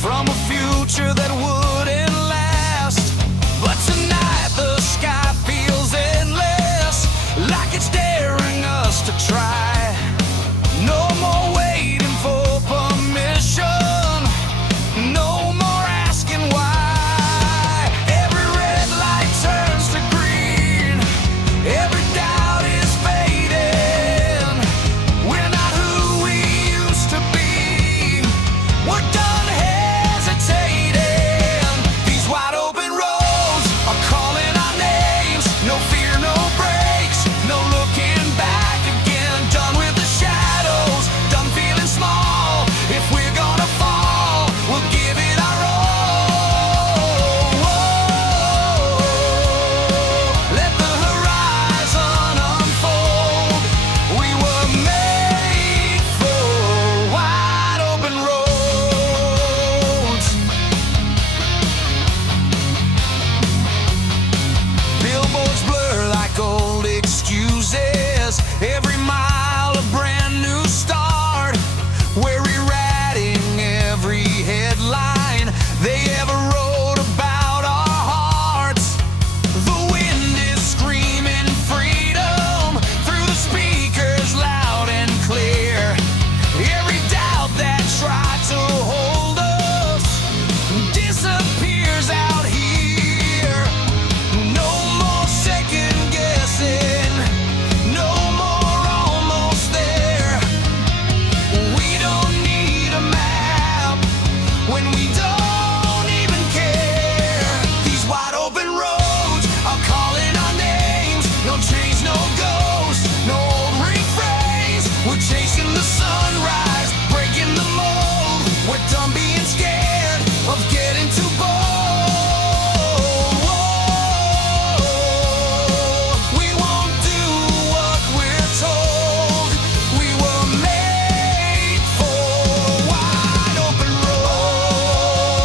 from a future that wouldn't last. But tonight the sky feels endless, like it's daring us to try. No more waiting for permission, no more asking why. Every red light turns to green, every doubt is fading. We're not who we used to be, we're done hesitating. These wide open roads are calling our names. No fear, no brakes, no looking back again. Done with the shadows, done feeling small. If we're gonna fall, we'll give it our all. Let the horizon unfold. We were made for wide open roads. Billboards blur like old excuses. Every mile a brand new start. We're rewriting every headline they ever wrote about our hearts. The wind is screaming freedom through the speakers loud and clear. Every doubt that tried to hold us disappears out here. No more second guessing, no more almost there. We don't need a map when we don't even care. These wide open roads are calling our names. No chains, no ghosts, no old refrains. We're chasing the sunrise, breaking the mold. We're done being scared of getting too bold. We won't do what we're told. We were made for wide open roads.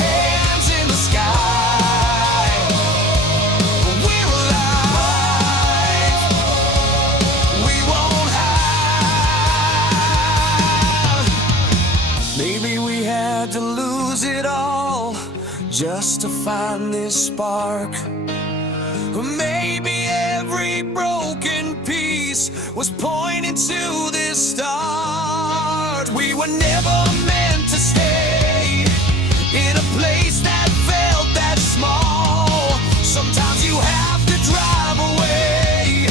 Hands in the sky, we're alive. We won't hide. Maybe we had to lose it all just to find this spark. Or maybe every broken piece was pointing to this start. We were never meant to stay in a place that felt that small. Sometimes you have to drive away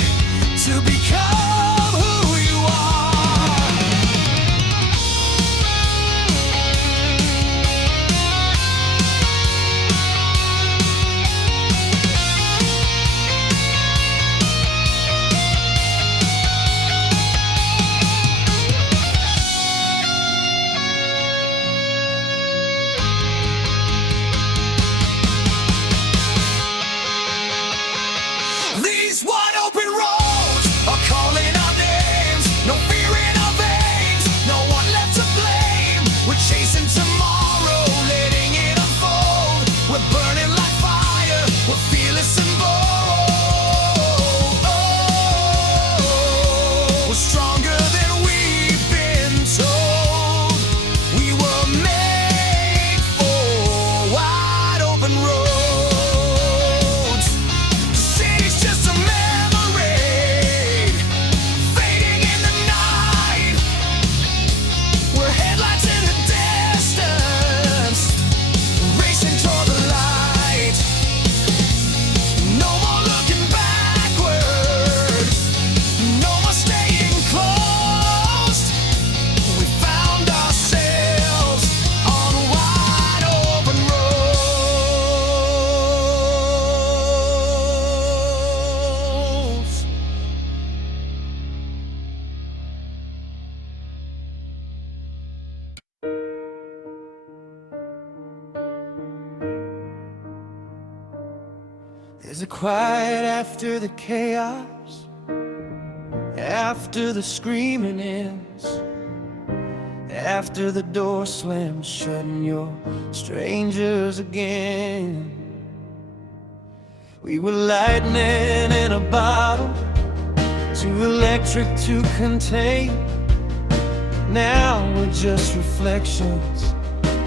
There's a quiet after the chaos, after the screaming ends, after the door slams shut and you're strangers again. We were lightning in a bottle, too electric to contain. Now we're just reflections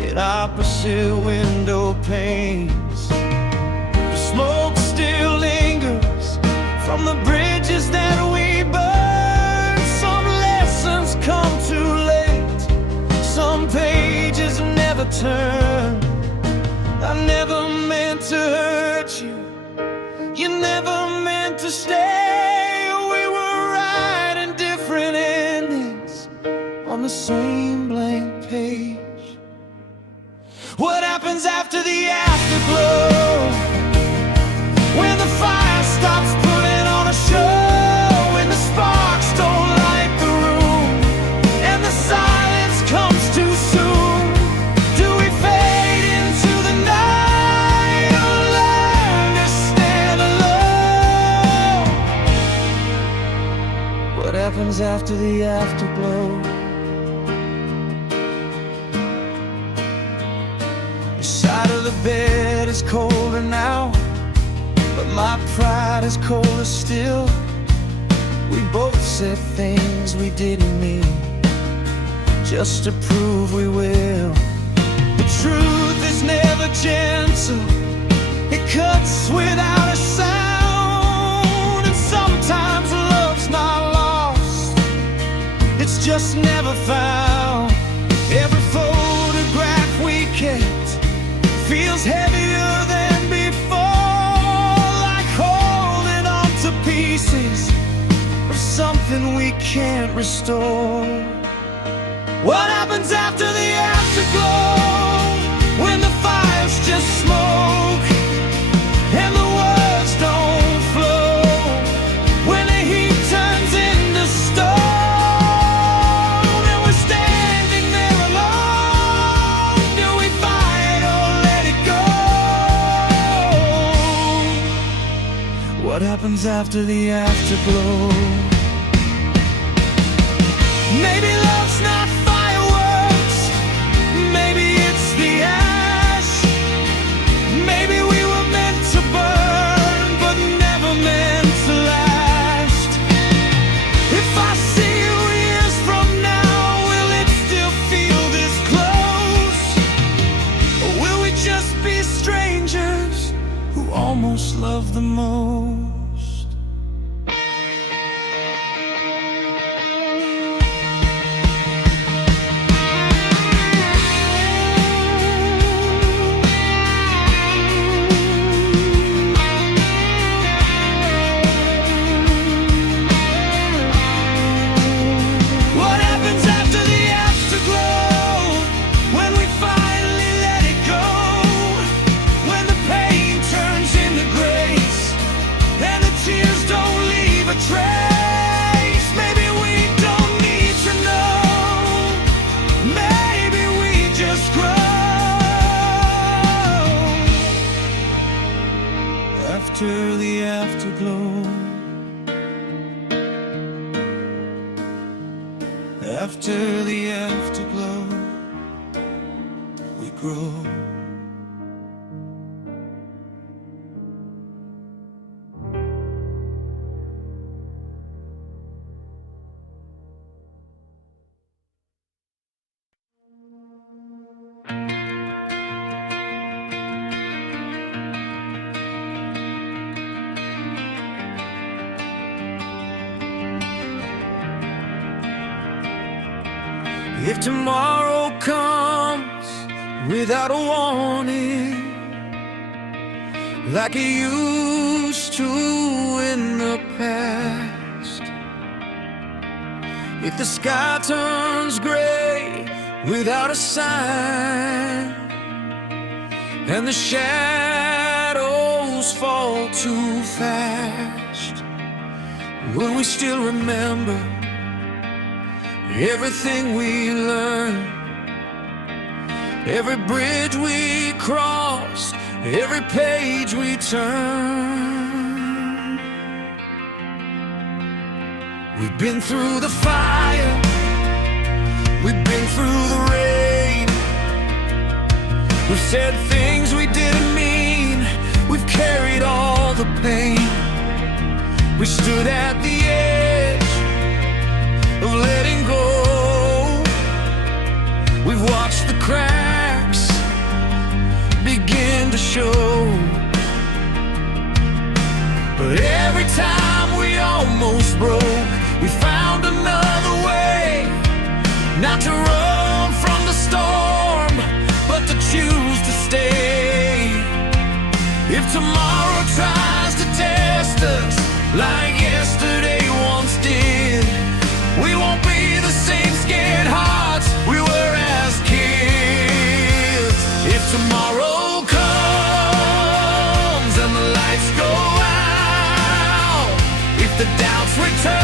in opposite window panes. The smoke still lingers from the bridges that we burned. Some lessons come too late, some pages never turn. I never meant to hurt you, you never meant to stay. We were writing different endings on the same blank page. What happens after the afterglow? When the fire stops putting on a show, when the sparks don't light the room, and the silence comes too soon. Do we fade into the night or learn to stand alone? What happens after the afterglow? The side of the bed is colder now, but my pride is colder still. We both said things we didn't mean, just to prove we will. The truth is never gentle, it cuts without a sound. And sometimes love's not lost, it's just never found. Every photograph we kept feels heavier than before, like holding on to pieces of something we can't restore. What happens after the afterglow? When the fire's just smoke and the words don't flow, when the heat turns into stone and we're standing there alone. Do we fight or let it go? What happens after the afterglow? Maybe love's not fireworks, maybe it's the ash. Maybe we were meant to burn, but never meant to last. If I see you years from now, will it still feel this close? Or will we just be strangers who almost love the most? What happens after the afterglow? When we finally let it go, when the pain turns into grace and the tears don't leave a trace. Maybe we don't need to know, maybe we just grow. After the afterglow, after the afterglow, we grow. If tomorrow comes without a warning, like it used to in the past, if the sky turns gray without a sign, and the shadows fall too fast, will we still remember everything we learned, every bridge we crossed, every page we turned? We've been through the fire, we've been through the rain. We've said things we didn't mean, we've carried all the pain. We stood at the edge of letting go. We've watched the cracks begin to show. But every time we almost broke, we found another way. Not to run from the storm, but to choose to stay. If tomorrow tries to test us like yesterday once did, we won't be the same scared hearts we were as kids. If tomorrow comes and the lights go out, if the doubts return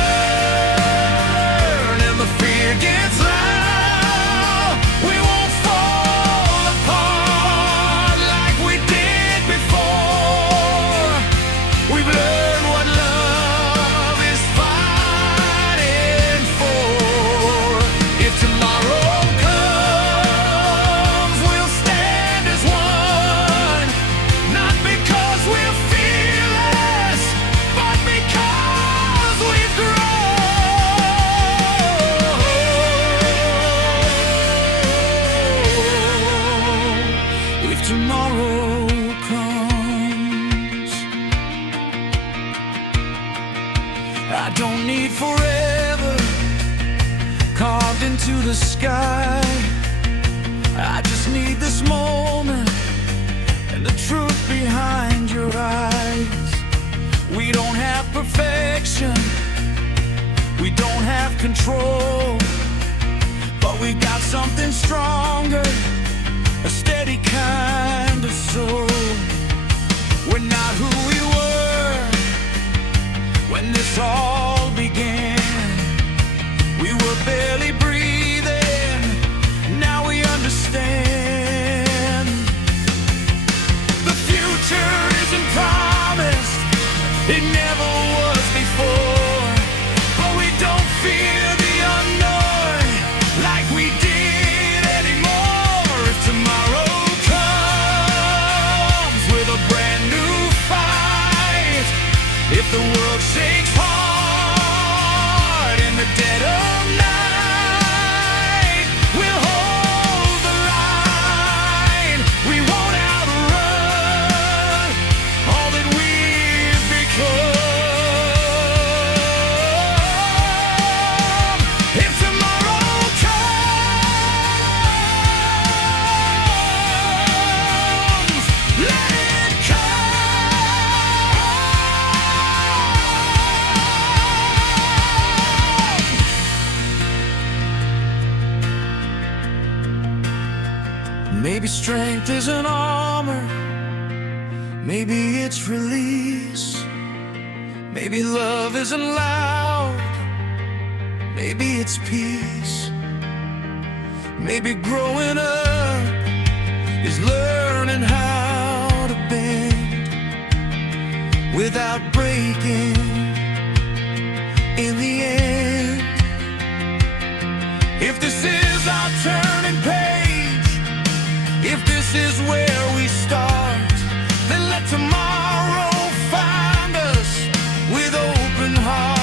and the fear gets loud, we won't fall apart like we did before. We've learned what love is fighting for. If tomorrow comes, we'll stand as one, not because we're fearless, but because we've grown. If tomorrow comes, I don't need forever carved into the sky. I just need this moment and the truth behind your eyes. We don't have perfection, we don't have control, but we got something stronger, a steady kind of soul. We're not who we were when this all began. We were barely breathing, now we understand. The future isn't promised, it never was before, but we don't fear the unknown like we did anymore. If tomorrow comes with a brand new fight, if the world shakes hard in the dead of night, we'll hold the line. We won't outrun all that we've become. If tomorrow comes, let it come. Maybe strength isn't armor, maybe it's release. Maybe love isn't loud, maybe it's peace. Maybe growing up is learning how to bend without breaking in the end. If this is our turning page, if this is where we start, then let tomorrow find us with open hearts.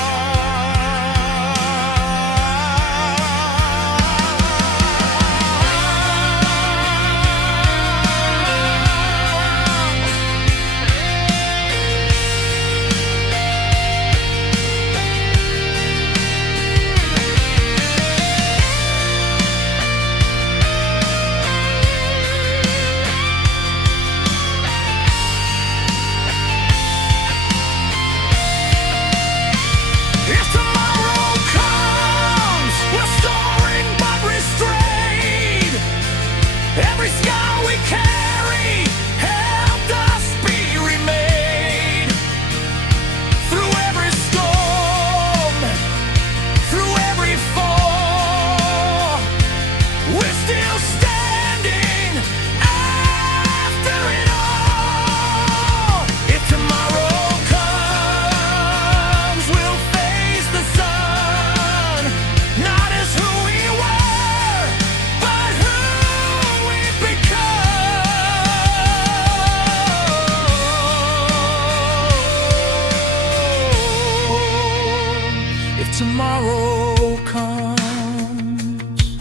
tomorrow comes.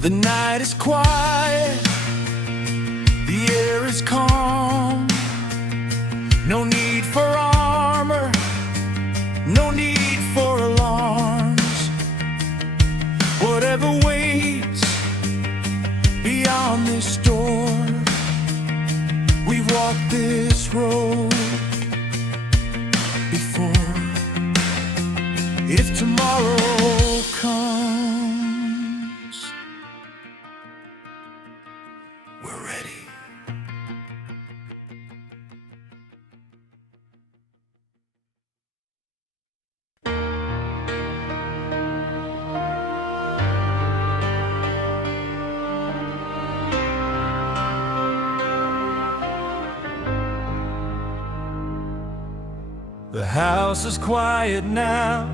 The night is quiet, the air is calm. No need for armor, no need for alarms. Whatever waits beyond this door, we've walked this road before. If tomorrow comes, we're ready. The house is quiet now,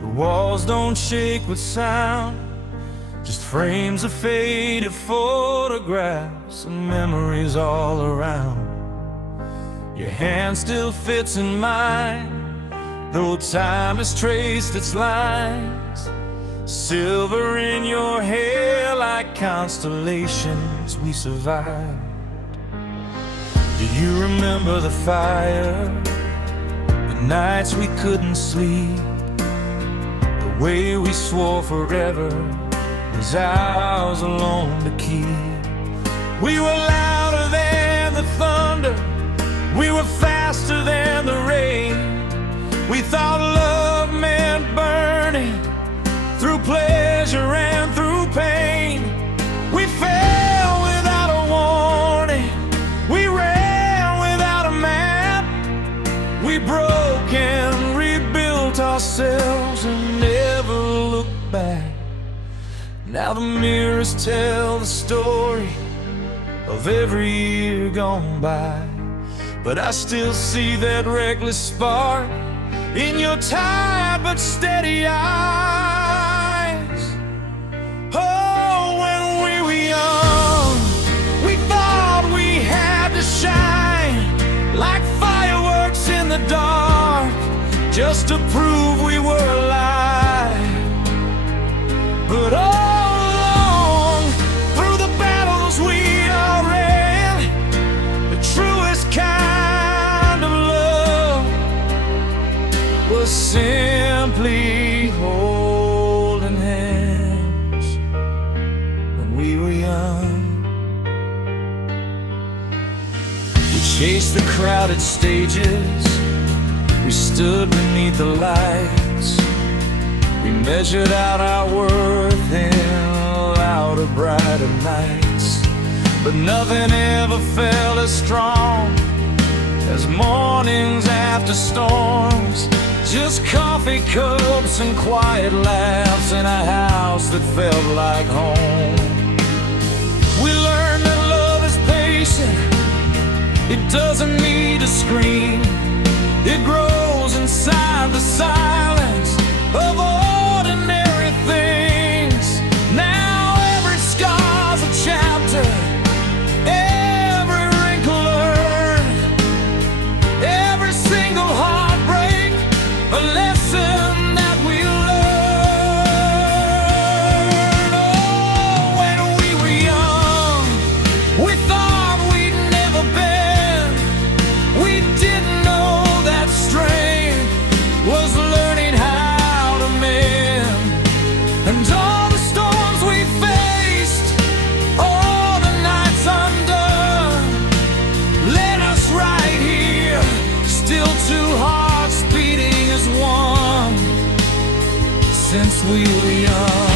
the walls don't shake with sound, just frames of faded photographs and memories all around. Your hand still fits in mine, though time has traced its lines. Silver in your hair like constellations we survived. Do you remember the fire? Nights we couldn't sleep, the way we swore forever was ours alone to keep. We were louder than the thunder, we were faster than the rain. We thought love meant burning through pleasure and through pain. We fell without a warning, we ran without a map. We broke and rebuilt ourselves and never looked back. Now the mirrors tell the story of every year gone by, but I still see that reckless spark in your tired but steady eyes. Oh, when we were young, we thought we had to shine like fireworks in the dark, just to prove we were alive. But all along, through the battles we all ran, the truest kind of love was simply holding hands when we were young. We chased the crowded stages, we stood beneath the lights, we measured out our worth in louder, brighter nights. But nothing ever felt as strong as mornings after storms, just coffee cups and quiet laughs in a house that felt like home. We learned that love is patient, it doesn't need a scream. It grows inside the silence of ordinary things. Now every scar's a chapter, every wrinkle learned, every single heartbreak a lesson that we learned. Oh, when we were young, we thought we'd never bend. We didn't know that strength was learning how to mend. And all the storms we faced, all the nights undone, led us right here, still two hearts beating as one, since we were young.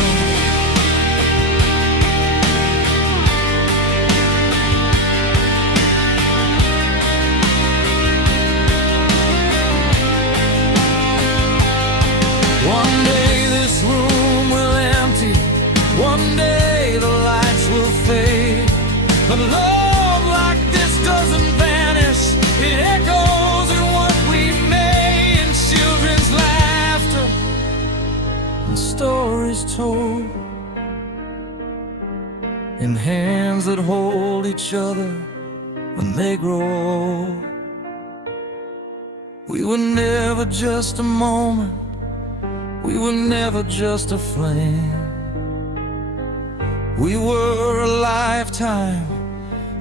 One day this room will empty, one day the lights will fade, but love like this doesn't vanish, it echoes in what we made, in children's laughter and stories told, in hands that hold each other when they grow old. We were never just a moment, we were never just a flame. We were a lifetime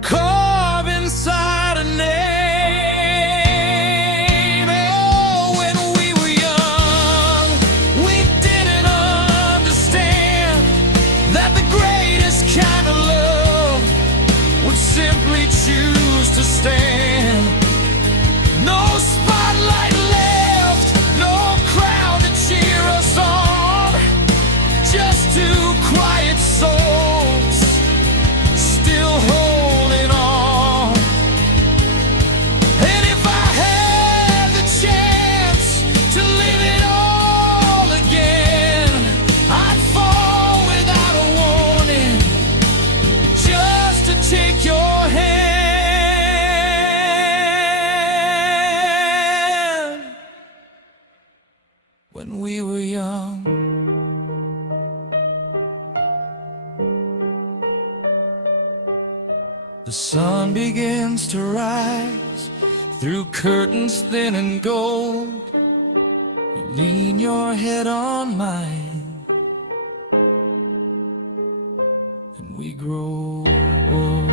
carved inside a name. Oh, when we were young, we didn't understand that the greatest kind of love would simply choose to stand. No spotlight left, no crowd to cheer us on, just two quiet souls still holding on. And if I had the chance to live it all again, I'd fall without a warning, just to take your hand. When we were young, the sun begins to rise through curtains thin and gold. You lean your head on mine, and we grow old.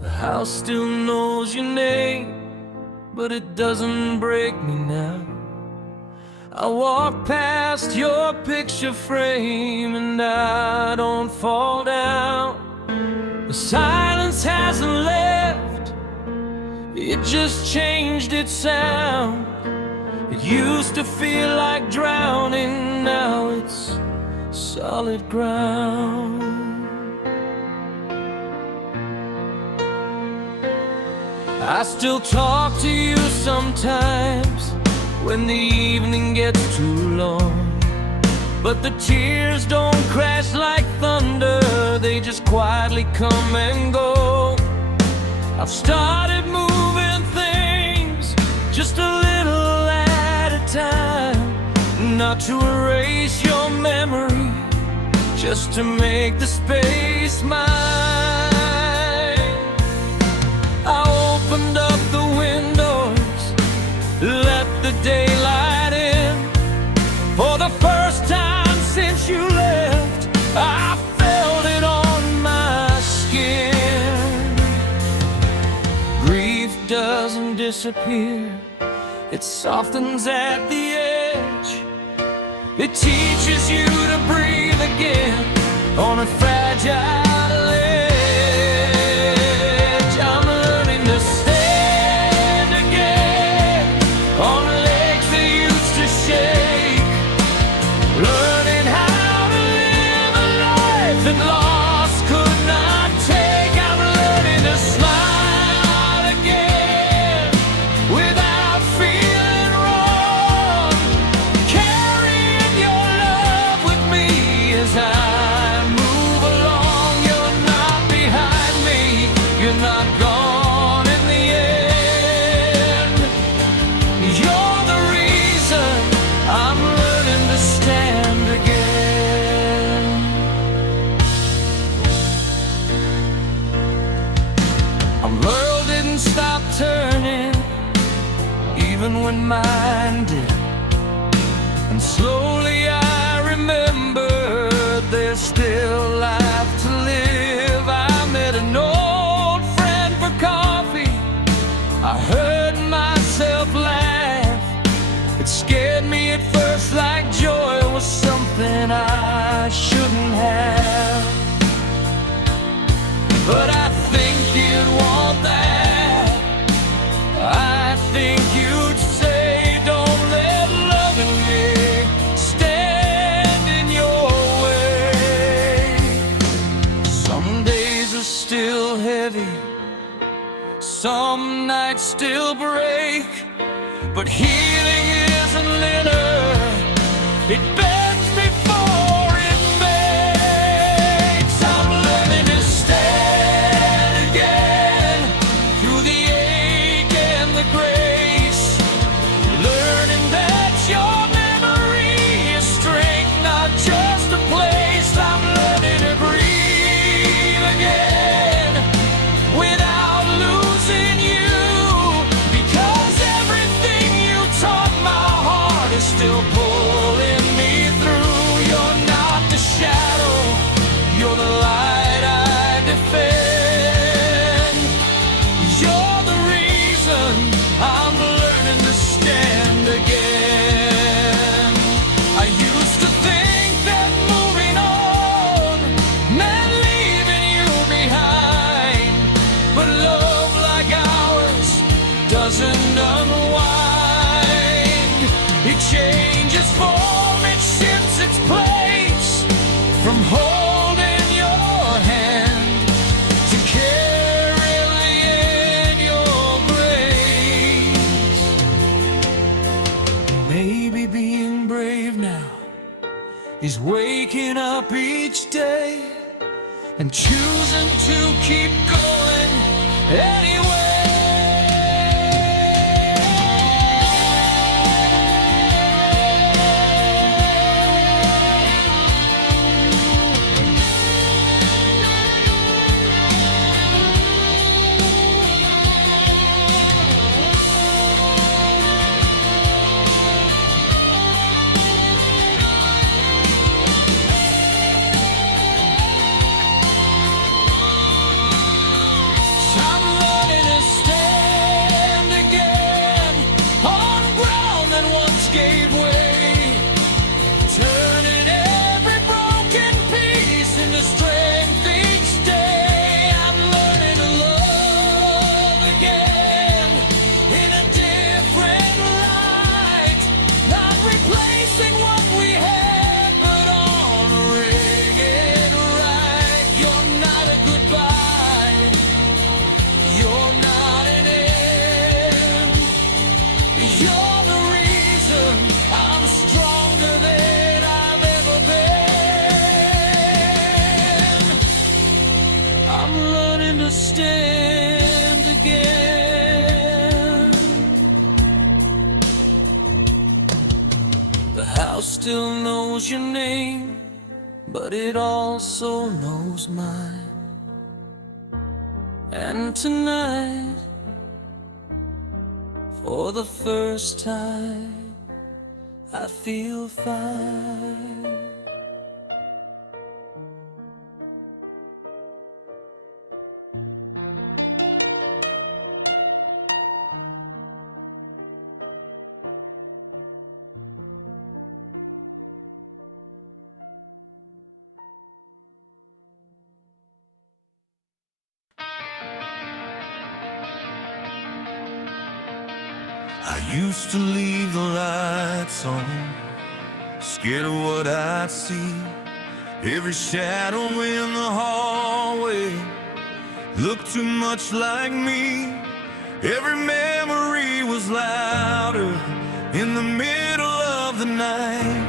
The house still knows your name, but it doesn't break me now. I walk past your picture frame and I don't fall down. The silence hasn't left, it just changed its sound. It used to feel like drowning, now it's solid ground. I still talk to you sometimes when the evening gets too long, but the tears don't crash like thunder, they just quietly come and go. I've started moving things just a little at a time, not to erase your memory, just to make the space mine. I opened up the windows, let the daylight in. For the first time since you left, I felt it on my skin. Grief doesn't disappear, it softens at the edge. It teaches you to breathe again on a fragile edge. I'm learning to stand again on legs that used to shake, learning how to live a life that loss could not take. I'm learning to smile again without feeling wrong, carrying your love with me as I move along. You're not behind me, you're not gone in the end. You're the reason I'm learning to stand again. Our world didn't stop turning, even when mine did. And slowly I remembered there's still life to live. I met an old friend for coffee, I heard myself laugh. It scared me at first like joy was something I shouldn't have, but I think you'd want that. I think you'd say, don't let love and me stand in your way. Some days are still heavy, some nights still break, but healing It bends before it makes. I'm learning to stand again through the ache and the grace. Learning that your memory is strength, not just a place. I'm learning to breathe again without losing you, because everything you taught my heart is still pulling me through. You're not the shadow, you're the light I defend. You're the reason I'm learning to stand again. I used to think that moving on meant leaving you behind, but love like ours doesn't unwind. It changes form, it shifts its place, from holding your hand to carrying your grace. Maybe being brave now is waking up each day and choosing to keep going anyway. I'm learning to stand again on ground that once gave way, turning every broken piece into strength each day. I'm learning to love again in a different light, not replacing what we had, but honoring it right. You're not a goodbye, you're not an end. You're the reason I'm stronger than I've ever been. I'm learning to stand again. The house still knows your name, but it also knows mine. And tonight, for the first time, I feel fine. I used to leave the lights on, scared of what I'd see. Every shadow in the hallway looked too much like me. Every memory was louder in the middle of the night.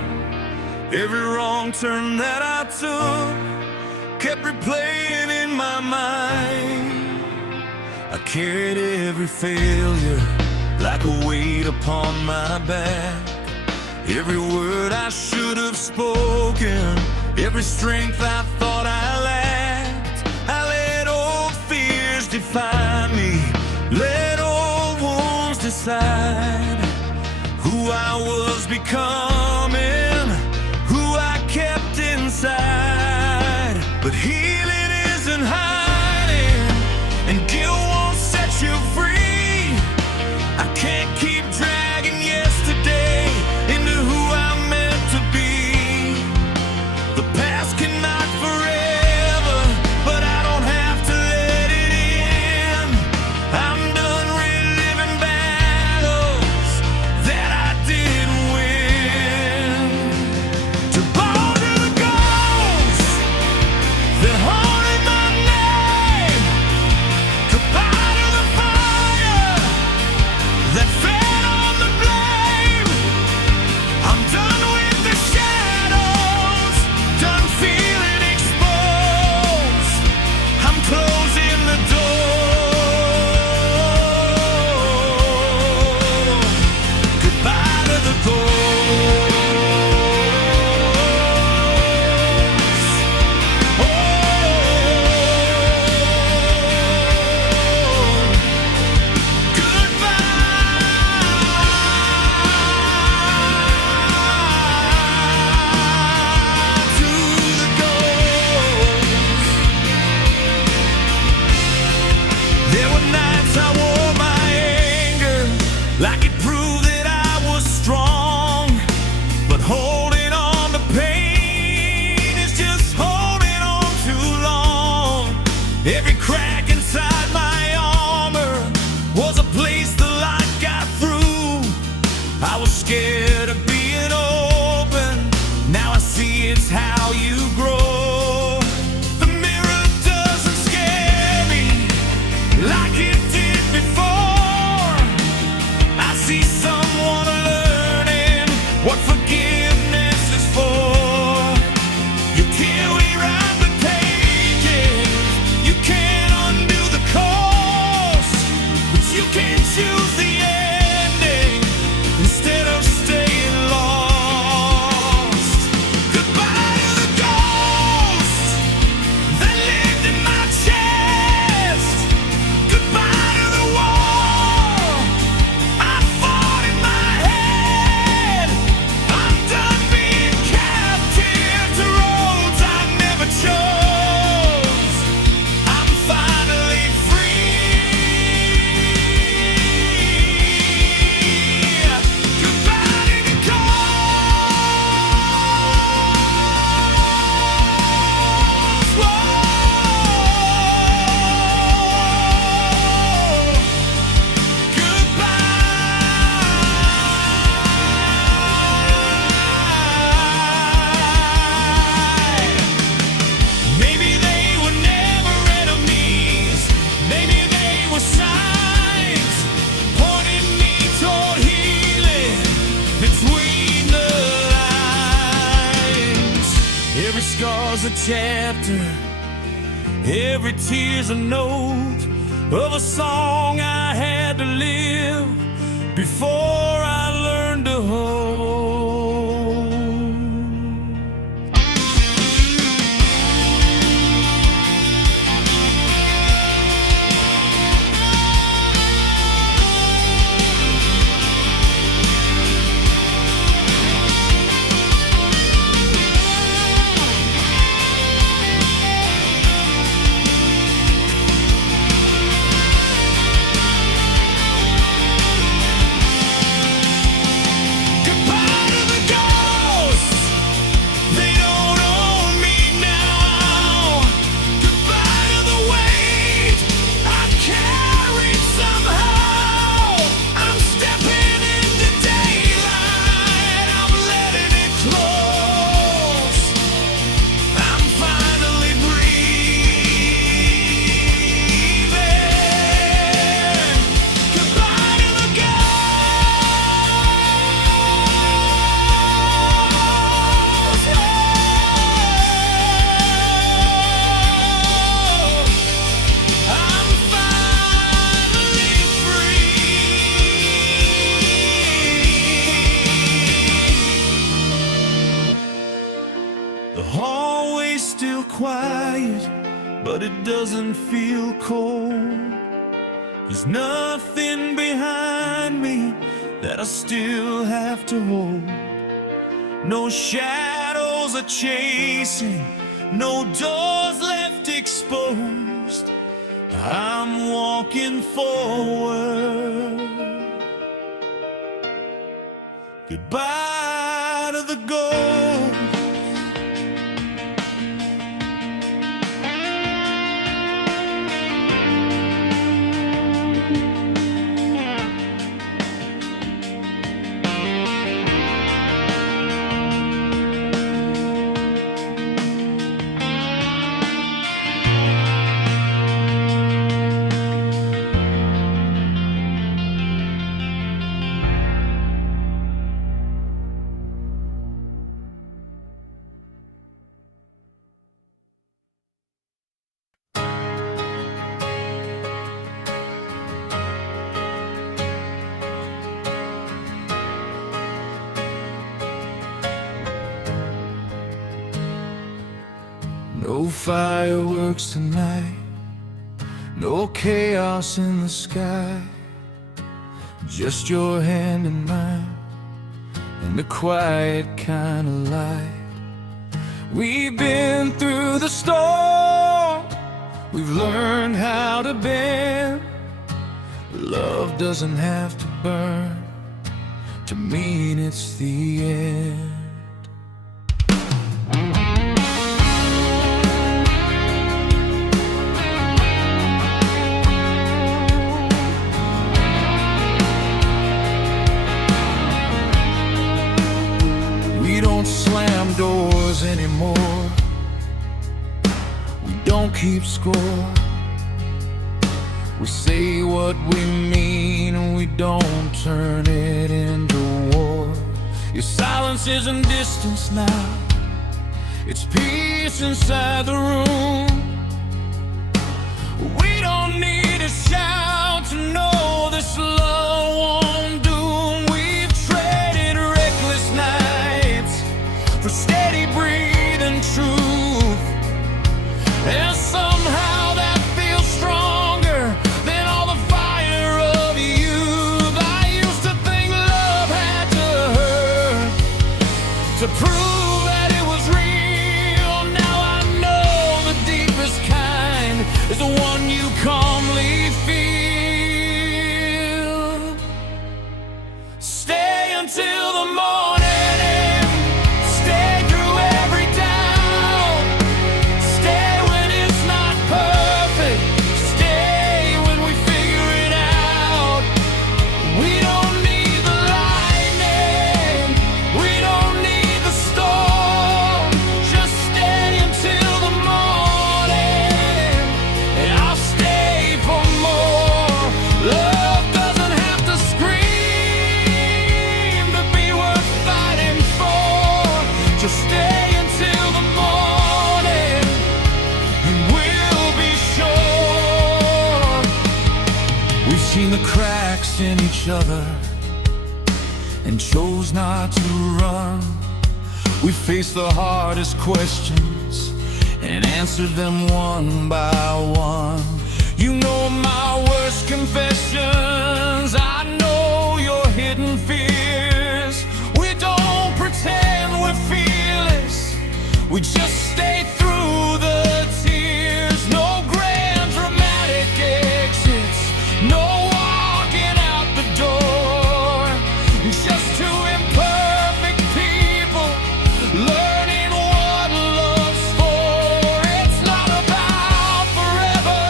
Every wrong turn that I took kept replaying in my mind. I carried every failure like a weight upon my back. Every word I should have spoken, every strength I thought I lacked. I let old fears define me, let old wounds decide who I was becoming, who I kept inside. But healing isn't hiding, and guilt won't set you free. I can't keep dragging yesterday into who I'm meant to be. The past cannot forever, but I don't have to let it in. I'm done reliving battles that I didn't win. see someone learning what forgiveness is for. You can't rewrite the pages, you can't undo the course, but you can choose the ending instead of staying lost. Goodbye to the ghost that lived in my chest. Goodbye to the war I fought in my head. I'm done being captive to roads I never chose. I'm finally free. Goodbye to the ghost. Whoa. Goodbye. Maybe they were never enemies. Maybe they were signs pointing me toward healing between the lines. Every scar's a chapter, every tear's a note of a song I had to live before I learned to hold. Goodbye to the ghosts, they don't own me now. Goodbye to the weight I've carried somehow. I'm stepping into daylight, I'm letting it close. I'm finally breathing. Goodbye to the ghost. I'm finally free. The hallway's still quiet, but it doesn't feel cold. There's nothing behind me that I still have to hold. No shadows are chasing, no doors left exposed. I'm walking forward. Goodbye to the ghost. No fireworks tonight, no chaos in the sky, just your hand in mine, and the quiet kind of light. We've been through the storm, we've learned how to bend. Love doesn't have to burn to mean it's the end. We don't slam doors anymore, we don't keep score. We say what we mean and we don't turn it into war. Your silence isn't distance now, it's peace inside the room. We don't need a shout to know this love won't doom. We've traded reckless nights for steady breathing truth, and somehow that feels stronger than all the fire of youth. I used to think love had to hurt to prove that it was real. Now I know the deepest kind is the one you calmly feel. Stay until the morning, stay through every doubt, stay when it's not perfect, stay when we figure it out. We don't need the lightning, we don't need the storm, just stay until the morning, and I'll stay for more. Love doesn't have to scream to be worth fighting for. Just stay until the morning, and we'll be sure. We've seen the cracks in each other and chose not to run. We faced the hardest questions and answered them one by one. You know my worst confessions, I know your hidden fears. We don't pretend we're fearless, we just stay through the tears. No grand dramatic exits, no walking out the door, just two imperfect people learning what love's for. It's not about forever,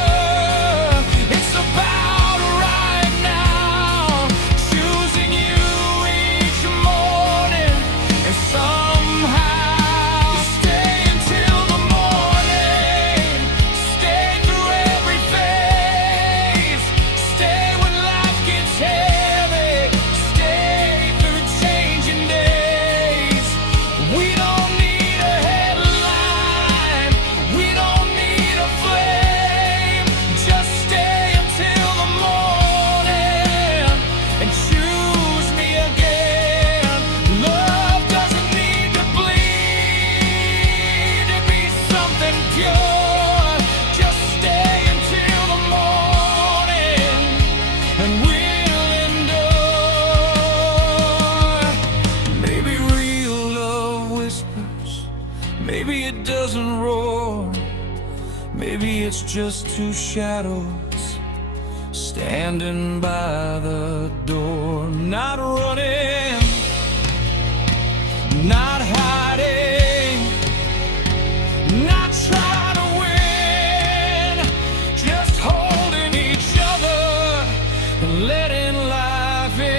it's about right now. Choosing you each morning, and somehow stay until the morning. Stay through every phase, stay when life gets heavy, stay through changing days. We don't need a headline, we don't need a flame, just stay until the morning and choose me again. Love doesn't need to bleed to be something pure. Just stay until the morning and we'll endure. Maybe real love whispers, maybe it doesn't roar, maybe it's just two shadows standing by the door. Not running, not hiding, not trying to win, just holding each other and letting life in.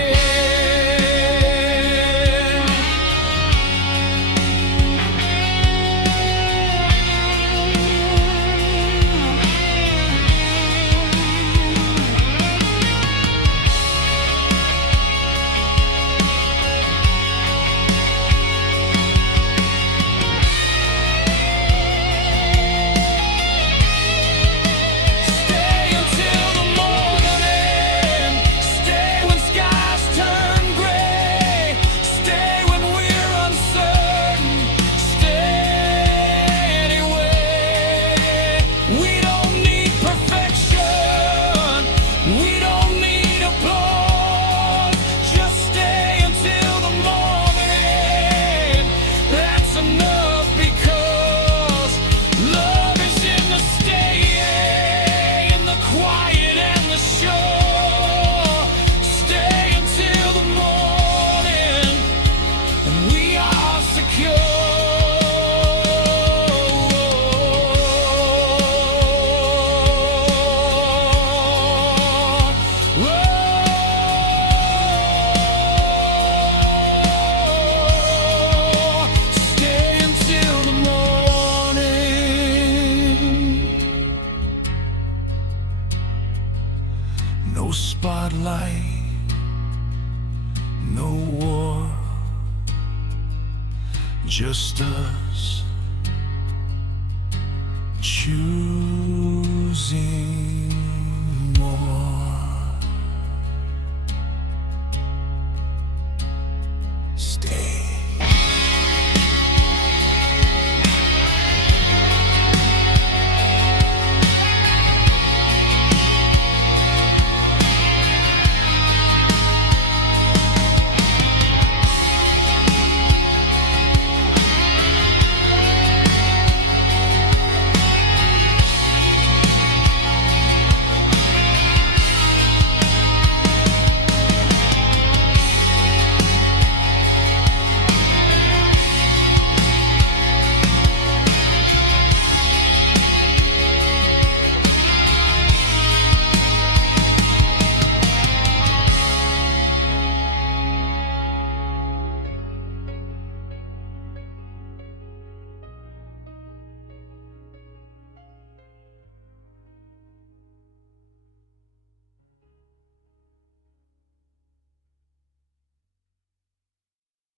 just us, choosing more. Stay.